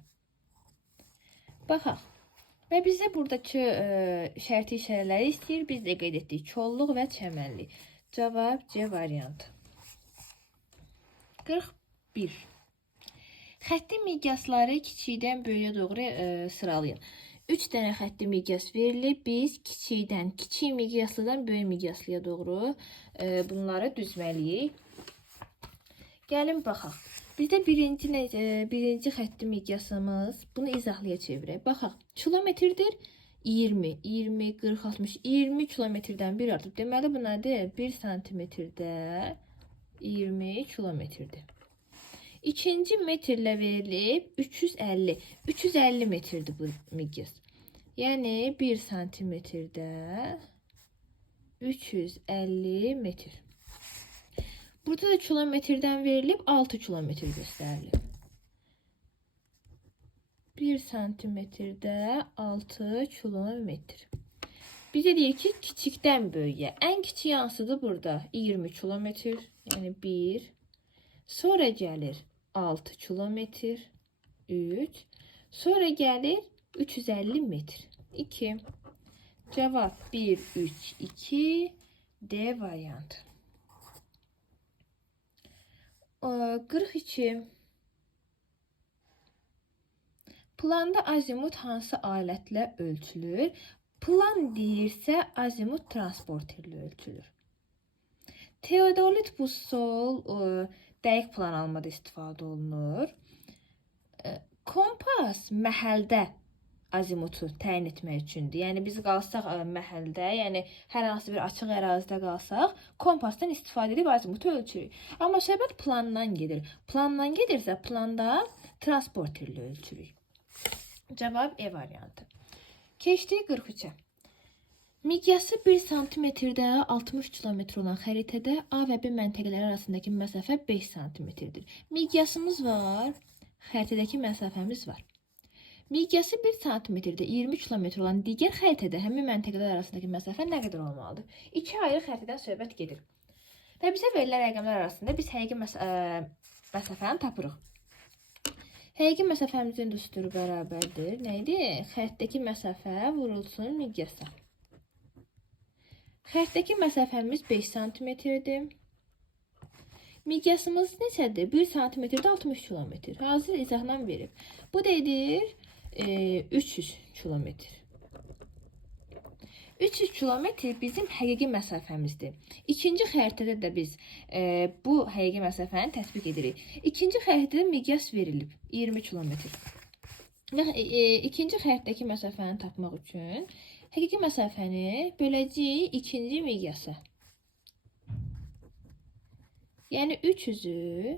Baxaq. Və bizə buradakı şərti işarələri istəyir. Biz də qeyd etdik. Çolluq və çəmənlik. Cavab C variantı. 41. Xətti miqyasları kiçikdən böyüyə doğru sıralayın. 3 dənə xətti miqyas verilib. Biz kiçikdən, kiçik miqyaslıdan böyük miqyaslıya doğru bunları düzməliyik. Gəlin baxaq. Bizdə birinci xətti miqyasımız, bunu izahlaya çevirək. Baxaq, kilometrdir 20, 20, 40, 60, 20 kilometrdən bir artıb. Deməli bu nədir? 1 santimetrdə 20 kilometrdir. İkinci metrlə verilib 350. 350 metrdir bu miqyas. Yəni 1 santimetrdə 350 metr. Burada da kilometrdən verilib 6 kilometr göstərilib. 1 santimetrdə 6 kilometr. Bizə deyir ki, kiçikdən böyüyə. Ən kiçik hansıdır burada? 20 kilometr, yəni 1. Sonra gəlir 6 kilometr, 3. Sonra gəlir 350 metr, 2. Cavab 1, 3, 2, D variantı. 42. Planda azimut hansı alətlə ölçülür? Plan deyirsə azimut transporterlə ölçülür. Teodolit bussol dəqiq plan almada istifadə olunur. Kompas məhəldə azimutu təyin etmək üçündür. Yəni biz qalsaq məhəldə, yəni hər hansı bir açıq ərazidə qalsaq, kompasdan istifadə edib azimutu ölçürük. Amma söhbət plandan gedir. Plandan gedirsə, planda transporterlə ölçürük. Cavab E variantı. Keçdik 43-ə. Miqyası 1 santimetrdə 60 kilometr olan xəritədə A və B məntəqələri arasındakı məsafə 5 santimetrdir. Miqyasımız var, xəritədəki məsafəmiz var. Miqyası 1 santimetrdə 20 kilometr olan digər xəritədə həmin məntəqələr arasındakı məsafə nə qədər olmalıdır? İki ayrı xəritədən söhbət gedir. Və bizə verilən rəqəmlər arasında biz həqiqi məsafəni tapırıq. Həqiqi məsafəmizin düsturu bərabərdir. Nə idi? Xəttdəki məsafə vurulsun miqyasa. Xəttdəki məsafəmiz 5 santimetrdir. Miqyasımız neçədir? 1 santimetrdə 60 kilometr. Hazır izahla verib. Bu da edir 300 kilometr. 300 kilometr bizim həqiqi məsafəmizdir. İkinci xəritədə də biz bu həqiqi məsafəni tətbiq edirik. İkinci xəritədə miqyas verilib 20 kilometr. İkinci xəritədəki məsafəni tapmaq üçün həqiqi məsafəni böləcəyik ikinci miqyasa. Yəni 300'ü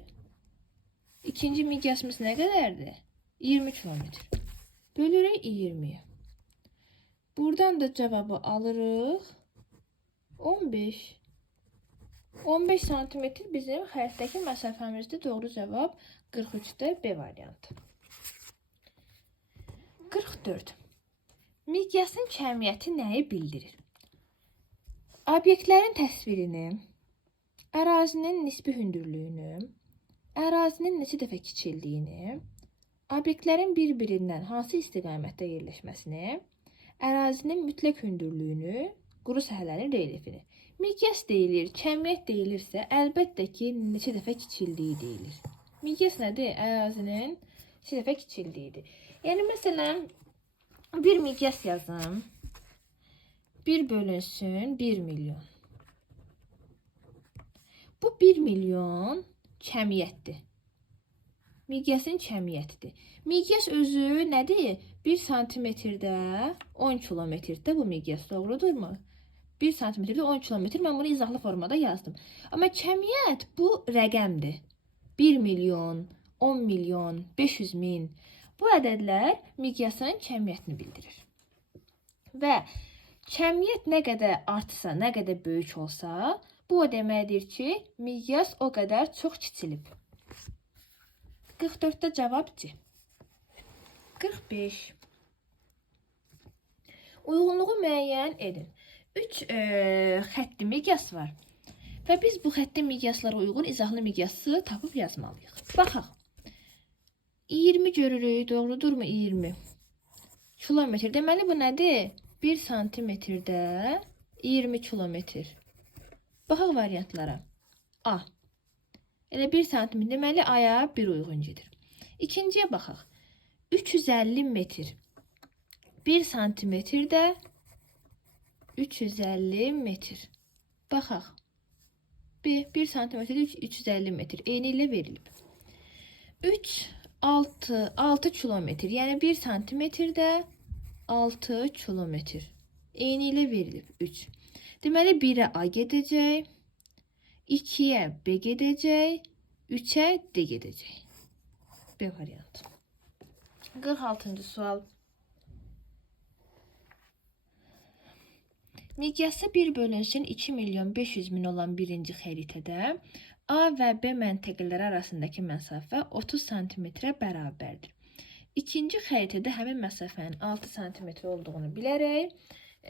ikinci miqyasımız nə qədərdir? 20 kilometr. Bölürük 20'ye. Buradan da cevabı alırıq. 15. 15 santimetr bizim xəritdəki məsafəmizdir. Doğru cavab 43'də B variantı. 44. Miqyasın kəmiyyəti nəyi bildirir? Obyektlərin təsvirini, ərazinin nisbi hündürlüyünü, ərazinin neçə dəfə kiçildiyini, obyektlərin bir-birindən hansı istiqamətdə yerləşməsini, ərazinin mütləq hündürlüyünü, quru sahələrin relyefini. Miqyas deyilir, kəmiyyət deyilirsə, əlbəttə ki, neçə dəfə kiçildiyi deyilir. Miqyas nədir? Ərazinin neçə dəfə kiçildiyidir. Yəni, məsələn, bir miqyas yazım. 1 bölünsün 1 milyon. Bu 1 milyon kəmiyyətdir. Miqyasın kəmiyyətidir. Miqyas özü nədir? 1 santimetrdə 10 kilometrdə bu miqyas, doğrudurmu? 1 santimetrdə 10 kilometr. Mən bunu izahlı formada yazdım. Amma kəmiyyət bu rəqəmdir. 1 milyon, 10 milyon, 500 min. Bu ədədlər miqyasın kəmiyyətini bildirir. Və kəmiyyət nə qədər artsa, nə qədər böyük olsa, bu o deməkdir ki, miqyas o qədər çox kiçilib. 44'də cavab C. 45. Uyğunluğu müəyyən edin. 3 xətti miqyas var və biz bu xətti miqyaslara uyğun izahlı miqyası tapıb yazmalıyıq. Baxaq. 20 görürük, doğrudurmu 20? Kilometr. Deməli bu nədir? 1 santimetrdə 20 kilometr. Baxaq variantlara. A. Elə 1 santimetr. Deməli aya 1 uyğun gedir. İkinciyə baxaq. 350 metr. 1 santimetrdə 350 metr. Baxaq. 1 santimetrdə 350 metr. Eyni ilə verilib. 6 kilometr. Yəni 1 santimetrdə 6 kilometr. Eyni ilə verilib 3. Deməli 1-ə A gedəcək, 2-yə B gedəcək, 3-ə D gedəcək. B variantı. 46-cı sual. Miqyası 1 bölünsün 2 milyon 500 min olan birinci xəritədə A və B məntəqələri arasındakı məsafə 30 santimetrə bərabərdir. İkinci xəritədə həmin məsafənin 6 santimetr olduğunu bilərək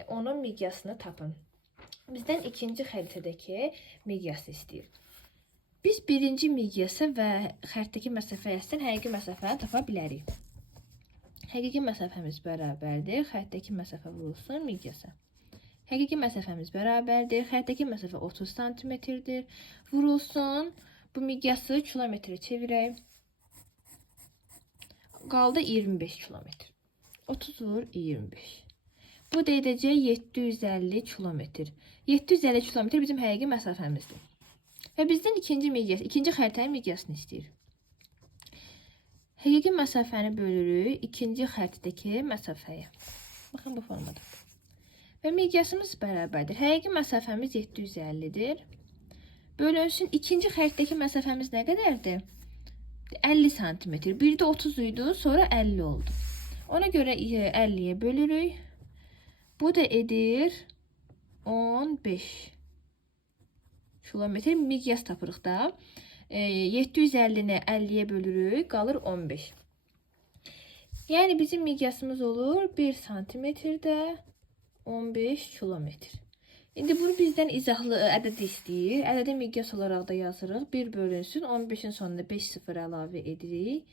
onun miqyasını tapın. Bizdən ikinci xəritədəki miqyası istəyir. Biz birinci miqyası və xəritədəki məsafə yazsan həqiqi məsafəni tapa bilərik. Həqiqi məsafəmiz bərabərdir. Xəritədəki məsafə vurulsun miqyasa. Həqiqi məsafəmiz bərabərdir. Xəritədəki məsafə 30 santimetrdir. Vurulsun. Bu miqyası kilometrə çevirək. Qaldı 25 kilometr. 30 vur 25. Bu da edəcək 750 kilometr. 750 kilometr bizim həqiqi məsafəmizdir. Və bizdən ikinci xəritənin miqyasını istəyir. Həqiqi məsafəni bölürük ikinci xəritədəki məsafəyə. Baxın bu formada. Və miqyasımız bərabərdir. Həqiqi məsafəmiz 750-dir. Bölünsün ikinci xəritədəki məsafəmiz nə qədərdir? 50 santimetr. Bir də 30 idi, sonra 50 oldu. Ona görə 50-yə bölürük. Bu da edir 15 kilometr. Miqyas tapırıq da. 750-ni 50-yə bölürük, qalır 15. Yəni bizim miqyasımız olur 1 santimetrdə 15 kilometr. İndi bunu bizdən izahlı ədəd istəyir. Ədədi miqyas olaraq da yazırıq. 1 bölünsün 15-in sonuna 5 sıfır əlavə edirik.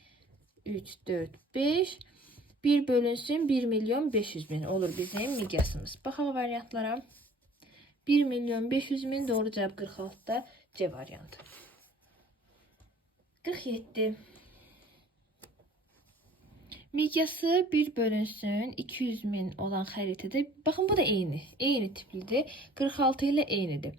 3, 4, 5. 1 bölünsün 1 milyon 500 min olur bizim miqyasımız. Baxaq variantlara. 1 milyon 500 min doğru cavab 46'da C variantı. 47. Miqyası 1 bölünsün 200 min olan xəritədə, baxın bu da eyni tiplidir. 46 ilə eynidir.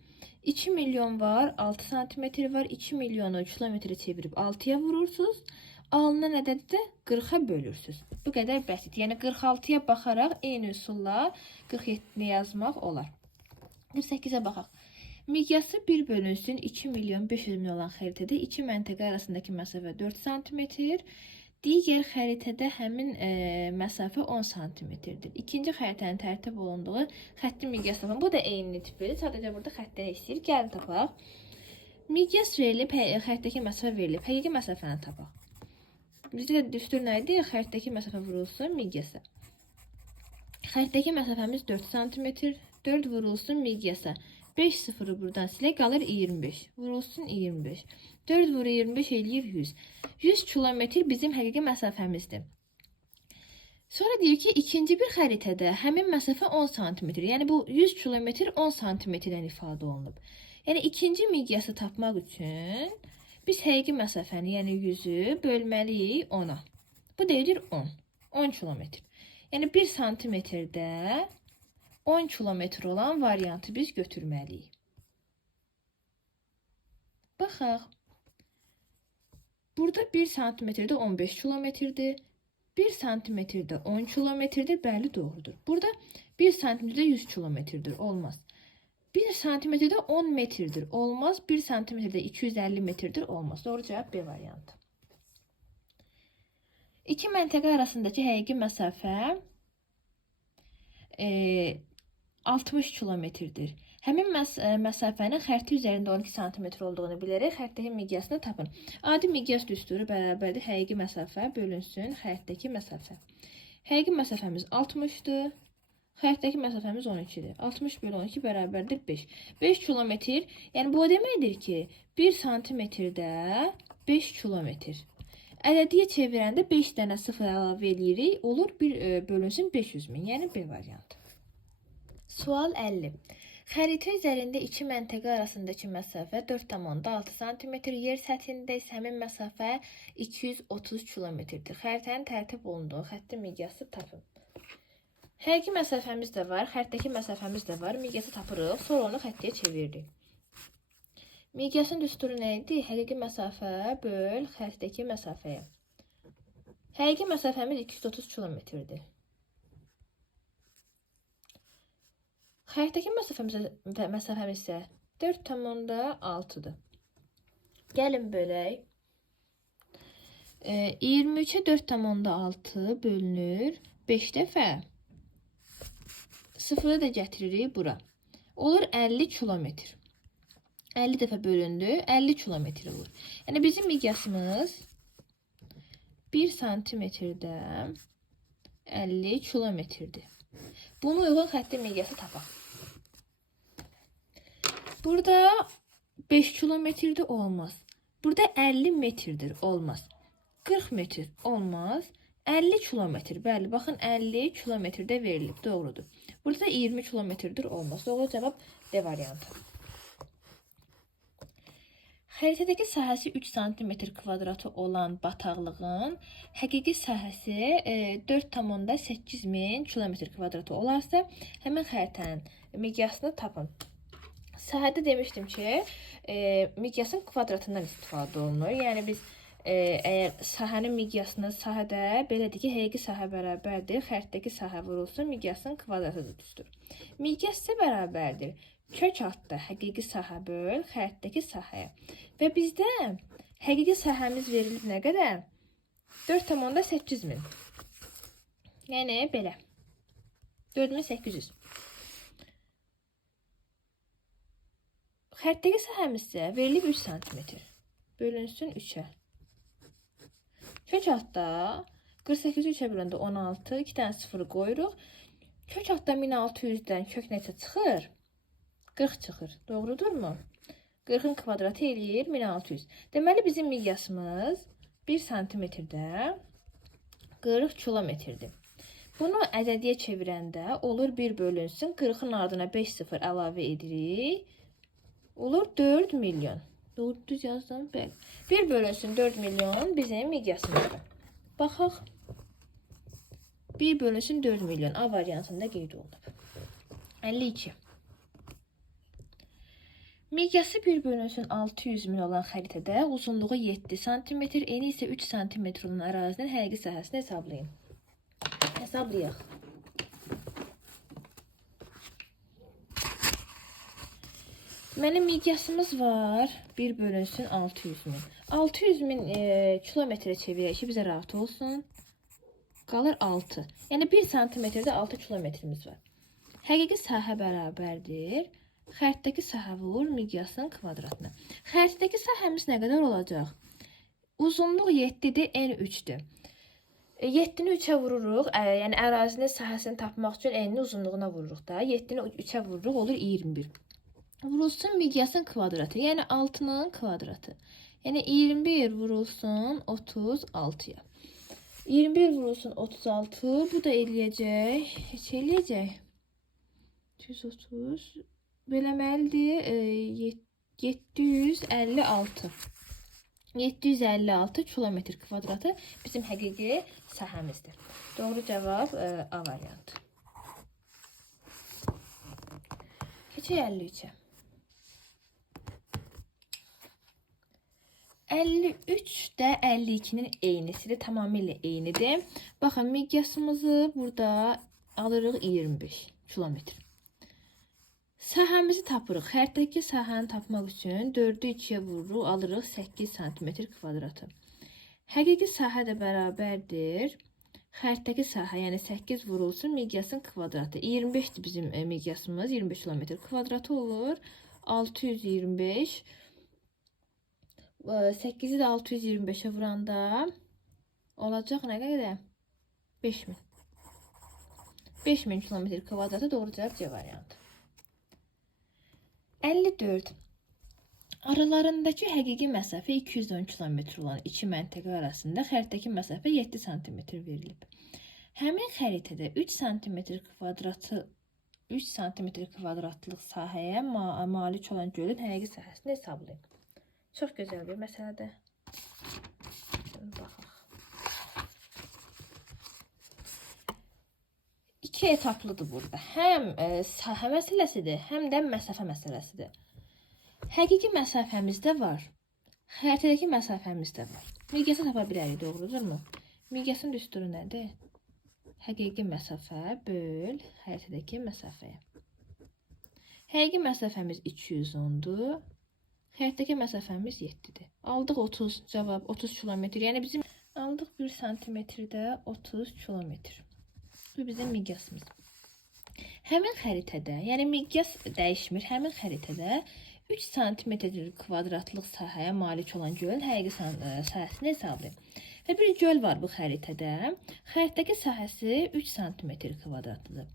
2 milyon var, 6 santimetr var. 2 milyonu kilometrə çevirib 6'ya vurursunuz. Alınan ədədi də 40'a bölürsünüz. Bu qədər bəsit. Yəni 46'ya baxaraq eyni üsulla 47'ni yazmaq olar. 48'ə baxaq. Miqyası 1 bölünsün 2 milyon 500 min olan xəritədə iki məntəqə arasındakı məsafə 4 santimetr. Digər xəritədə həmin məsafə 10 santimetrdir. İkinci xəritənin tərtib olunduğu xəttin miqyası. Bu da eyni tipdir. Sadəcə burada xəttləri istəyir. Gəlin tapaq. Miqyas verilib, xəritdəki məsafə verilib. Həqiqi məsafəni tapaq. Bizdə də düstur nə idi? Xəritdəki məsafə vurulsun miqyasa. Xəritdəki məsafəmiz 4 santimetr. 4 vurulsun miqyasa. 5 sıfırı buradan silək, qalır 25. Vurulsun 25. 4 vuru 25 eləyir 100. 100 kilometr bizim həqiqi məsafəmizdir. Sonra deyir ki, ikinci bir xəritədə həmin məsafə 10 santimetr. Yəni bu 100 kilometr 10 santimetrdən ifadə olunub. Yəni ikinci miqyası tapmaq üçün biz həqiqi məsafəni, yəni 100'ü bölməliyik 10'a. Bu deyir 10. 10 kilometr. Yəni 1 santimetrdə 10 kilometr olan variantı biz götürməliyik. Baxaq. Burada 1 santimetrdə 15 kilometrdir. 1 santimetrdə 10 kilometrdir. Bəli, doğrudur. Burada 1 santimetrdə 100 kilometrdir. Olmaz. 1 santimetrdə 10 metrdir. Olmaz. 1 santimetrdə 250 metrdir. Olmaz. Doğru cavab B variantı. İki məntəqə arasındakı həqiqi məsafə 60 kilometrdir. Həmin məsafənin xərti üzərində 12 santimetr olduğunu bilərək xərtdəki miqyasını tapın. Adi miqyas düsturu bərabərdir. Həqiqi məsafə bölünsün xərtdəki məsafə. Həqiqi məsafəmiz 60'dır. Xərtdəki məsafəmiz 12-dir. 60 bölü 12 bərabərdir 5. 5 kilometr, yəni bu o deməkdir ki, 1 santimetrdə 5 kilometr. Ədədiyə çevirəndə 5 dənə 0 əlavə edirik, olur 1 bölünsün 500 min, yəni B variantı. Sual 50. Xəritə üzərində iki məntəqə arasındakı məsafə 4,6 cm, yer səthində isə həmin məsafə 230 km-dir. Xəritənin tərtib olunduğu xəttin miqyası tapın. Həqiqi məsafəmiz də var, xəttdəki məsafəmiz də var. Miqyası tapırıq, sonra onu xəttiyə çeviririk. Miqyasın düsturu nə idi? Həqiqi məsafə böl xəttdəki məsafəyə. Həqiqi məsafəmiz 230 km-dir. Xəttdəki məsafəmiz isə 4,6-dır. Gəlin bölək. 23-ə 4,6 bölünür 5 dəfə. 0'ı da gətiririk bura. Olur 50 kilometr. 50 dəfə bölündü, 50 kilometr olur. Yəni bizim miqyasımız 1 santimetrdə 50 kilometrdir. Bunu uyğun xəttin miqyası tapaq. Burada 5 kilometrdir, olmaz. Burada 50 metrdir, olmaz. 40 metr olmaz. 50 kilometr, bəli, baxın 50 kilometrdə verilib, doğrudur. Burada 20 kilometrdir, olmaz. Doğru cavab D variantı. Xəritədəki sahəsi 3 cm kvadratı olan bataqlığın həqiqi sahəsi 4,8 min kilometr kvadratı olarsa, həmin xəritənin miqyasını tapın. Sahədə demişdim ki, miqyasın kvadratından istifadə olunur. Yəni biz əgər sahənin miqyasını sahədə belədir ki, həqiqi sahə bərabərdir, xəritdəki sahə vurulsun, miqyasın kvadratıdır düzdür. Miqyas isə bərabərdir kök altda həqiqi sahə böl xəritdəki sahəyə. Və bizdə həqiqi sahəmiz verilib nə qədər? 4,8 min. Yəni belə. 4800. Xəritdəki sahəmiz isə verilib 3 cm. Bölünsün 3-ə. Kök altda 48'i 3'ə böləndə 16, 2 dənə 0 qoyuruq. Kök altda 1600-dən kök neçə çıxır? 40 çıxır. Doğrudurmu? 40'ın kvadratı eləyir 1600. Deməli bizim miqyasımız 1 santimetrdə 40 kilometrdir. Bunu ədədiyə çevirəndə olur 1 bölünsün 40'ın ardına 5 0 əlavə edirik. Olur 4 milyon. Doğru düz yazdım. Bəli. 1 bölünsün 4 milyon bizim miqyasımızdır. Baxaq. 1 bölünsün 4 milyon A variantında qeyd olunub. 52. Miqyası 1 bölünsün 600 min olan xəritədə uzunluğu 7 cm, eni isə 3 cm olan ərazinin həqiqi sahəsini hesablayın. Hesablayaq. Mənim miqyasımız var. 1 bölünsün 600 min. 600 min kilometrə çevirək ki, bizə rahat olsun. Qalır 6. Yəni 1 santimetrdə 6 kilometrimiz var. Həqiqi sahə bərabərdir. Xəritdəki sahə vurur miqyasın kvadratına. Xəritdəki sahəmiz nə qədər olacaq? Uzunluq 7-dir, en 3-dür. 7'ni 3'ə vururuq. Yəni ərazinin sahəsini tapmaq üçün eninin uzunluğuna vururuq da. 7'ni 3'ə vururuq, olur 21. Vurulsun miqyasın kvadratı, yəni 6'nın kvadratı. Yəni 21 vurulsun 36'ya. 21 vurulsun 36, bu da eləyəcək, heç eləyəcək. 130 böləməlidir 756. 756 kilometr kvadratı bizim həqiqi sahəmizdir. Doğru cavab A variantı. Keçək 53'ə. 53 də 52'nin eynisidir, tamamilə eynidir. Baxın, miqyasımızı burada alırıq 25 kilometr. Sahəmizi tapırıq. Xəritdəki sahəni tapmaq üçün 4'ü 2'yə vururuq, alırıq 8 cm kvadratı. Həqiqi sahə də bərabərdir. Xəritdəki sahə, yəni 8 vurulsun miqyasın kvadratı. 25'dir bizim miqyasımız, 25 kilometr kvadratı olur. 625. 8'i də 625'ə vuranda olacaq nə qədər? 5000. 5000 kilometr kvadratı doğru cavab C variantı. 54. Aralarındakı həqiqi məsafə 210 kilometr olan iki məntəqə arasında xəritədəki məsafə 7 sm verilib. Həmin xəritədə 3 sm kvadratlıq sahəyə malik olan gölün həqiqi sahəsini hesablayın. Çox gözəl bir məsələdir. Baxaq. İki etaplıdır burada. Həm sahə məsələsidir, həm də məsafə məsələsidir. Həqiqi məsafəmizdə var. Xəritədəki məsafəmizdə var. Miqyası tapa bilərik, doğrudurmu? Miqyasın düsturu nədir? Həqiqi məsafə böl xəritədəki məsafəyə. Həqiqi məsafəmiz 210-dur. Xəritədəki məsafəmiz 7-dir. Aldıq 30, cavab 30 kilometr. Yəni bizim aldıq 1 santimetrdə 30 kilometr. Bu bizim miqyasımız. Həmin xəritədə, yəni miqyas dəyişmir, həmin xəritədə 3 sm kvadratlıq sahəyə malik olan gölün həqiqi sahəsini hesablayın. Və bir göl var bu xəritədə. Xəritədəki sahəsi 3 sm kvadratlıdır.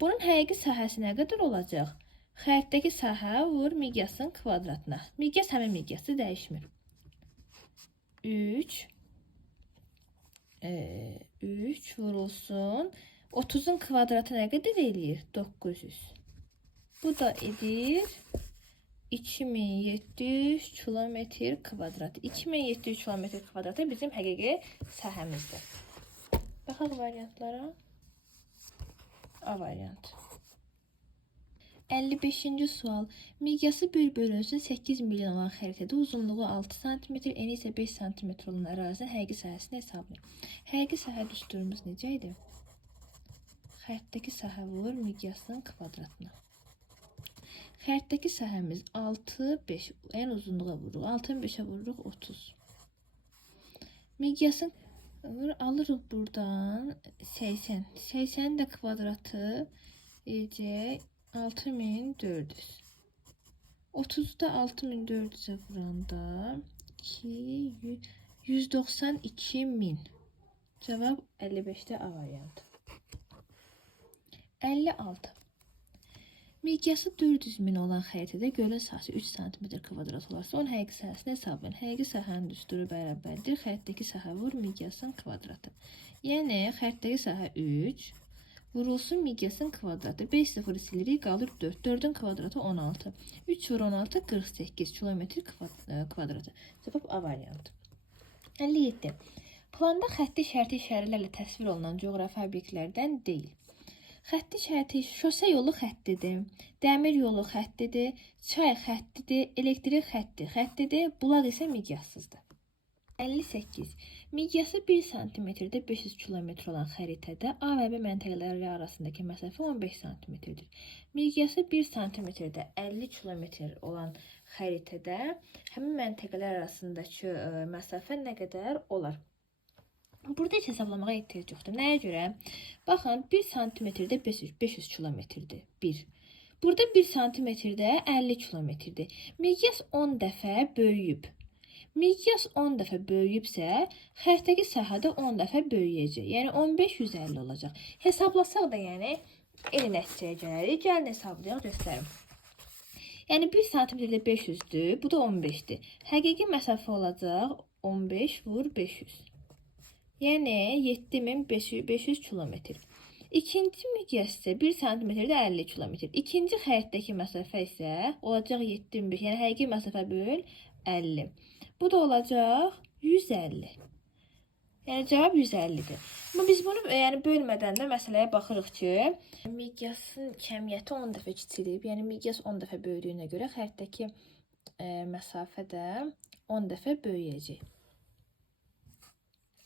Bunun həqiqi sahəsi nə qədər olacaq? Xəritədəki sahə vur miqyasın kvadratına. Miqyas həmin miqyası dəyişmir. 3 vurulsun. 30'un kvadratı nə qədər eləyir? 900. Bu da edir 2700 kilometr kvadrat. 2700 kilometr kvadratı bizim həqiqi sahəmizdir. Baxaq variantlara. A variantı. 55-ci sual. Miqyası 1 bölünsün 8 milyon olan xəritədə uzunluğu 6 cm, eni isə 5 cm olan ərazinin həqiqi sahəsini hesablayın. Həqiqi sahə düsturumuz necə idi? Xəritdəki sahə vur miqyasın kvadratına. Xəritdəki sahəmiz 6, 5. En uzunluğa vururuq. 6'ın 5'e vururuq 30. Miqyasın alırıq buradan 80. 80'in də kvadratı eləcək 6400. 30'u da 6400'e vuranda 192.000. Cevap 55'te A variantı. 56. Miqyası 400.000 olan xəritədə gölün sahəsi 3 cm kvadrat olarsa, onun həqiqi sahəsini hesablayın. Həqiqi sahənin düsturu bərabərdir. Xəritdəki sahə vur miqyasın kvadratı. Yəni xəritdəki sahə 3 vurulsun miqyasın kvadratı. 5 0 silirik, qalır 4. 4'ün kvadratı 16. 3 vur 16 48 kilometr kvadratı. Cavab A variantı. 57. Planda xətti şərti işarələrlə təsvir olunan coğrafi obyektlərdən deyil. Xətti şərti şose yolu xəttidir, dəmir yolu xəttidir, çay xəttidir, elektrik xəttidir, bulaq isə miqyassızdır. 58. Miqyası 1 santimetrdə 500 kilometr olan xəritədə A və B məntəqələri arasındakı məsafə 15 santimetrdir. Miqyası 1 santimetrdə 50 kilometr olan xəritədə həmin məntəqələr arasındakı məsafə nə qədər olar? Burada heç hesablamağa ehtiyac yoxdur. Nəyə görə? Baxın, 1 santimetrdə 500 kilometrdir. 1. Burada 1 santimetrdə 50 kilometrdir. Miqyas 10 dəfə böyüyüb. Miqyas 10 dəfə böyüyübsə, xəritədəki sahə də 10 dəfə böyüyəcək. Yəni 15 150 olacaq. Hesablasaq da, yəni eyni nəticəyə gələrik. Gəlin hesablayaq, göstərim. Yəni 1 santimetrdə 500'dür, bu da 15'dir. Həqiqi məsafə olacaq 15 vur 500. Yəni 7500 kilometr. İkinci miqyas isə 1 santimetrdə 50 kilometr. İkinci xəritdəki məsafə isə olacaq 75. Yəni həqiqi məsafə böl 50. Bu da olacaq 150. Yəni cavab 150'dir. Amma biz bunu bölmədən də məsələyə baxırıq ki, miqyasın kəmiyyəti 10 dəfə kiçilib. Yəni miqyas 10 dəfə böyüdüyünə görə xəritdəki məsafə də 10 dəfə böyüyəcək.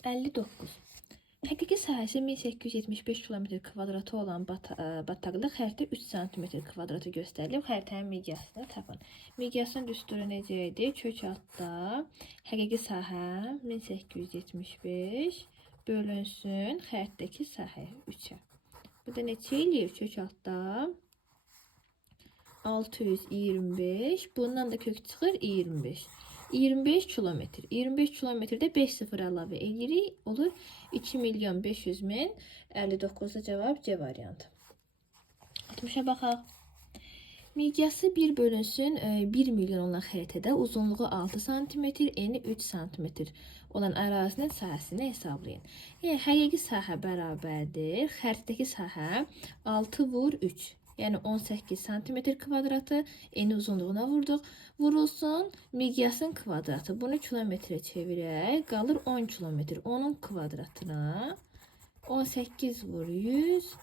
59. Həqiqi sahəsi 1875 km kvadratı olan bataqlıq xəritə 3 cm kvadratı göstərilib. Xəritənin miqyasını tapın. Miqyasın düsturu necə idi? Kök altda həqiqi sahə 1875 bölünsün xəritdəki sahə 3'ə. Bu da neçə eləyir? Kök altda 625. Bundan da kök çıxır 25. 25 kilometr. 25 kilometrdə 5 sıfır əlavə edirik. Olur 2.500.000. 59-da cavab C variantı. 60-a baxaq. Miqyası 1 bölünsün 1 milyon olan xəritədə uzunluğu 6 sm, eni 3 sm olan ərazinin sahəsini hesablayın. Yəni həqiqi sahə bərabərdir. Xəritədəki sahə 6 vur 3. Yəni 18 sm kvadratı, eni uzunluğuna vurduq. Vurulsun miqyasın kvadratı. Bunu kilometrə çevirək. Qalır 10 kilometr. Onun kvadratına 18 vur 100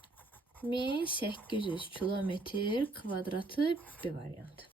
1800 kilometr kvadratı B variantı.